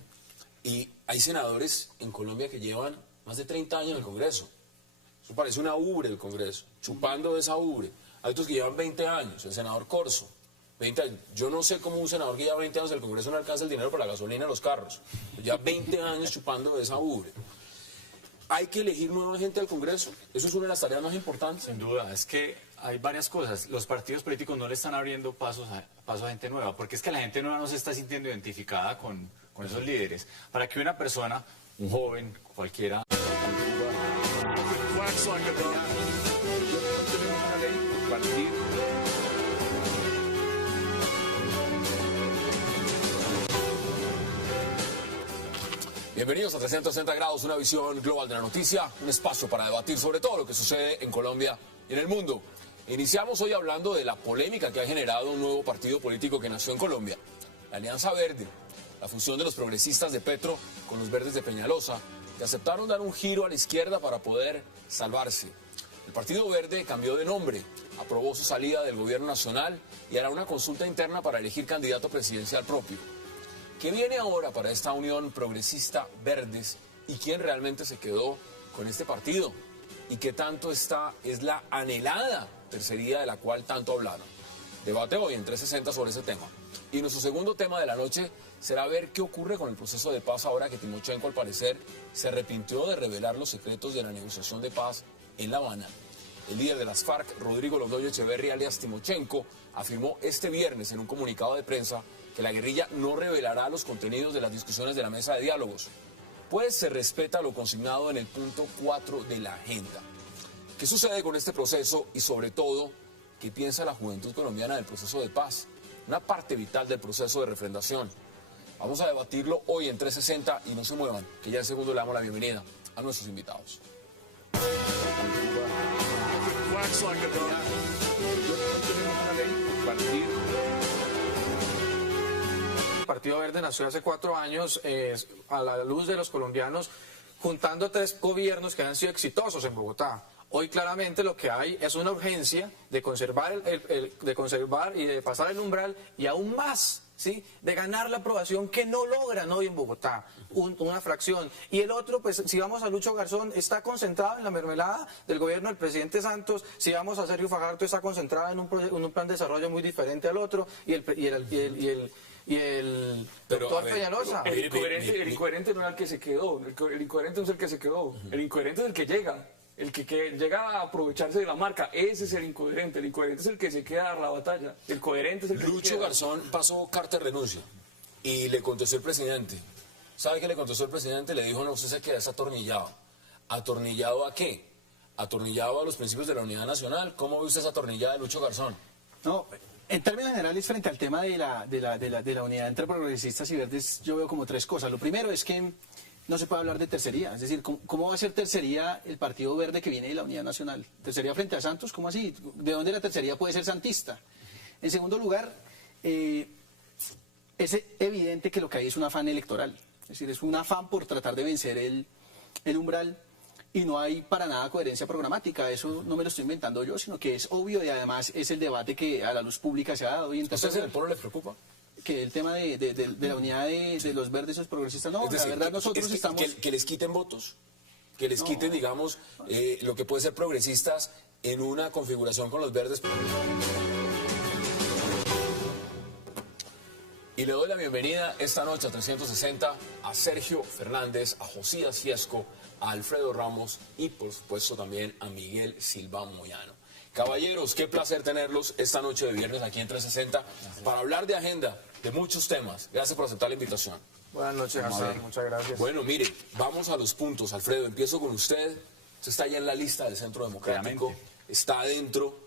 Y hay senadores en Colombia que llevan más de 30 años en el Congreso. Eso parece una ubre del Congreso, chupando de esa ubre. Hay otros que llevan 20 años, el senador Corso. 20 años. Yo no sé cómo un senador que lleva 20 años en el Congreso no alcanza el dinero para la gasolina de los carros. Ya 20 años chupando de esa ubre. Hay que elegir nueva gente al Congreso. Eso es una de las tareas más importantes. Sin duda, es que hay varias cosas. Los partidos políticos no le están abriendo paso a gente nueva, porque es que la gente nueva no se está sintiendo identificada con esos líderes. Para que una persona, un joven, cualquiera... Bienvenidos a 360 grados, una visión global de la noticia, un espacio para debatir sobre todo lo que sucede en Colombia y en el mundo. Iniciamos hoy hablando de la polémica que ha generado un nuevo partido político que nació en Colombia, la Alianza Verde, la fusión de los progresistas de Petro con los verdes de Peñalosa, que aceptaron dar un giro a la izquierda para poder salvarse. El Partido Verde cambió de nombre, aprobó su salida del gobierno nacional y hará una consulta interna para elegir candidato presidencial propio. ¿Qué viene ahora para esta unión progresista verdes y quién realmente se quedó con este partido? ¿Y qué tanto esta es la anhelada tercería de la cual tanto hablaron? Debate hoy en 360 sobre ese tema. Y nuestro segundo tema de la noche será ver qué ocurre con el proceso de paz ahora que Timochenko al parecer se arrepintió de revelar los secretos de la negociación de paz en La Habana. El líder de las FARC, Rodrigo Londoño Echeverri, alias Timochenko, afirmó este viernes en un comunicado de prensa que la guerrilla no revelará los contenidos de las discusiones de la mesa de diálogos, pues se respeta lo consignado en el punto 4 de la agenda. ¿Qué sucede con este proceso y sobre todo, qué piensa la juventud colombiana del proceso de paz? Una parte vital del proceso de refrendación. Vamos a debatirlo hoy en 360 y no se muevan, que ya en segundo le damos la bienvenida a nuestros invitados. El Partido Verde nació hace 4 años a la luz de los colombianos, juntando 3 gobiernos que han sido exitosos en Bogotá. Hoy claramente lo que hay es una urgencia de conservar, de conservar y de pasar el umbral y aún más, ¿sí?, de ganar la aprobación que no logran hoy en Bogotá, una fracción. Y el otro, pues si vamos a Lucho Garzón, está concentrado en la mermelada del gobierno del presidente Santos. Si vamos a Sergio Fajardo, está concentrado en un plan de desarrollo muy diferente al otro. Y el doctor Peñalosa. El incoherente no era el que se quedó, el incoherente no es el que se quedó, el incoherente es el que llega. El que llega a aprovecharse de la marca, ese es el incoherente es el que se queda a dar la batalla, el coherente es el que Lucho Garzón pasó carta de renuncia y le contestó el presidente. ¿Sabe qué le contestó el presidente? Le dijo, no, usted se queda desatornillado. ¿Atornillado a qué? Atornillado a los principios de la unidad nacional. ¿Cómo ve usted esa atornillada de Lucho Garzón? No, en términos generales, frente al tema de la unidad entre progresistas y verdes, yo veo como 3 cosas. Lo primero es que no se puede hablar de tercería. Es decir, ¿cómo va a ser tercería el Partido Verde que viene de la Unidad Nacional? ¿Tercería frente a Santos? ¿Cómo así? ¿De dónde la tercería puede ser santista? En segundo lugar, es evidente que lo que hay es un afán electoral. Es decir, es un afán por tratar de vencer el umbral y no hay para nada coherencia programática. Eso no me lo estoy inventando yo, sino que es obvio y además es el debate que a la luz pública se ha dado. Y ¿A ustedes en el pueblo les preocupa? Que el tema de la unidad de los verdes y los progresistas, no, Es decir, la verdad nosotros estamos... que les quiten votos, que les quiten, digamos, lo que puede ser progresistas en una configuración con los verdes. Y le doy la bienvenida esta noche a 360 a Sergio Fernández, a Josías Fiesco, a Alfredo Ramos y por supuesto también a Miguel Silva Moyano. Caballeros, qué placer tenerlos esta noche de viernes aquí en 360 para hablar de agenda, de muchos temas. Gracias por aceptar la invitación. Buenas noches, Hassan. Muchas gracias. Bueno, mire, vamos a los puntos. Alfredo, empiezo con usted. Usted está ya en la lista del Centro Democrático, está adentro.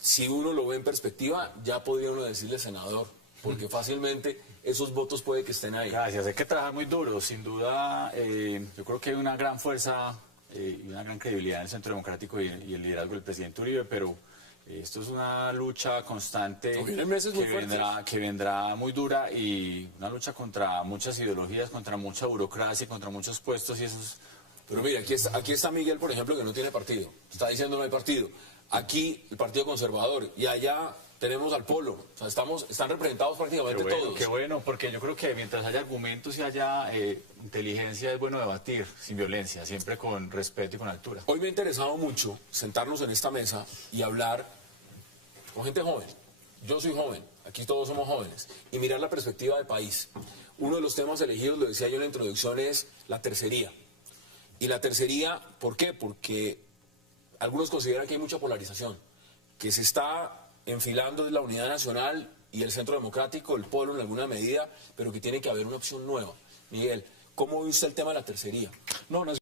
si uno lo ve en perspectiva, ya podría uno decirle senador, porque fácilmente esos votos puede que estén ahí. Gracias, hay que trabajar muy duro, sin duda. Yo creo que hay una gran fuerza y una gran credibilidad en el Centro Democrático y el liderazgo del presidente Uribe, pero esto es una lucha constante Vienen meses muy que vendrá muy dura, y una lucha contra muchas ideologías, contra mucha burocracia, contra muchos puestos, y eso es... Pero mira, aquí está Miguel, por ejemplo, que no tiene partido. Está diciendo no hay partido. Aquí el Partido Conservador, y allá tenemos al Polo. O sea, están representados prácticamente todos. Qué bueno, porque yo creo que mientras haya argumentos y haya inteligencia, es bueno debatir sin violencia, siempre con respeto y con altura. Hoy me ha interesado mucho sentarnos en esta mesa y hablar con gente joven. Yo soy joven, aquí todos somos jóvenes, y mirar la perspectiva del país. Uno de los temas elegidos, lo decía yo en la introducción, es la tercería. Y la tercería, ¿por qué? Porque algunos consideran que hay mucha polarización, que se está enfilando de la unidad nacional y el Centro Democrático, el Polo en alguna medida, pero que tiene que haber una opción nueva. Miguel, ¿cómo ve usted el tema de la tercería? No, no es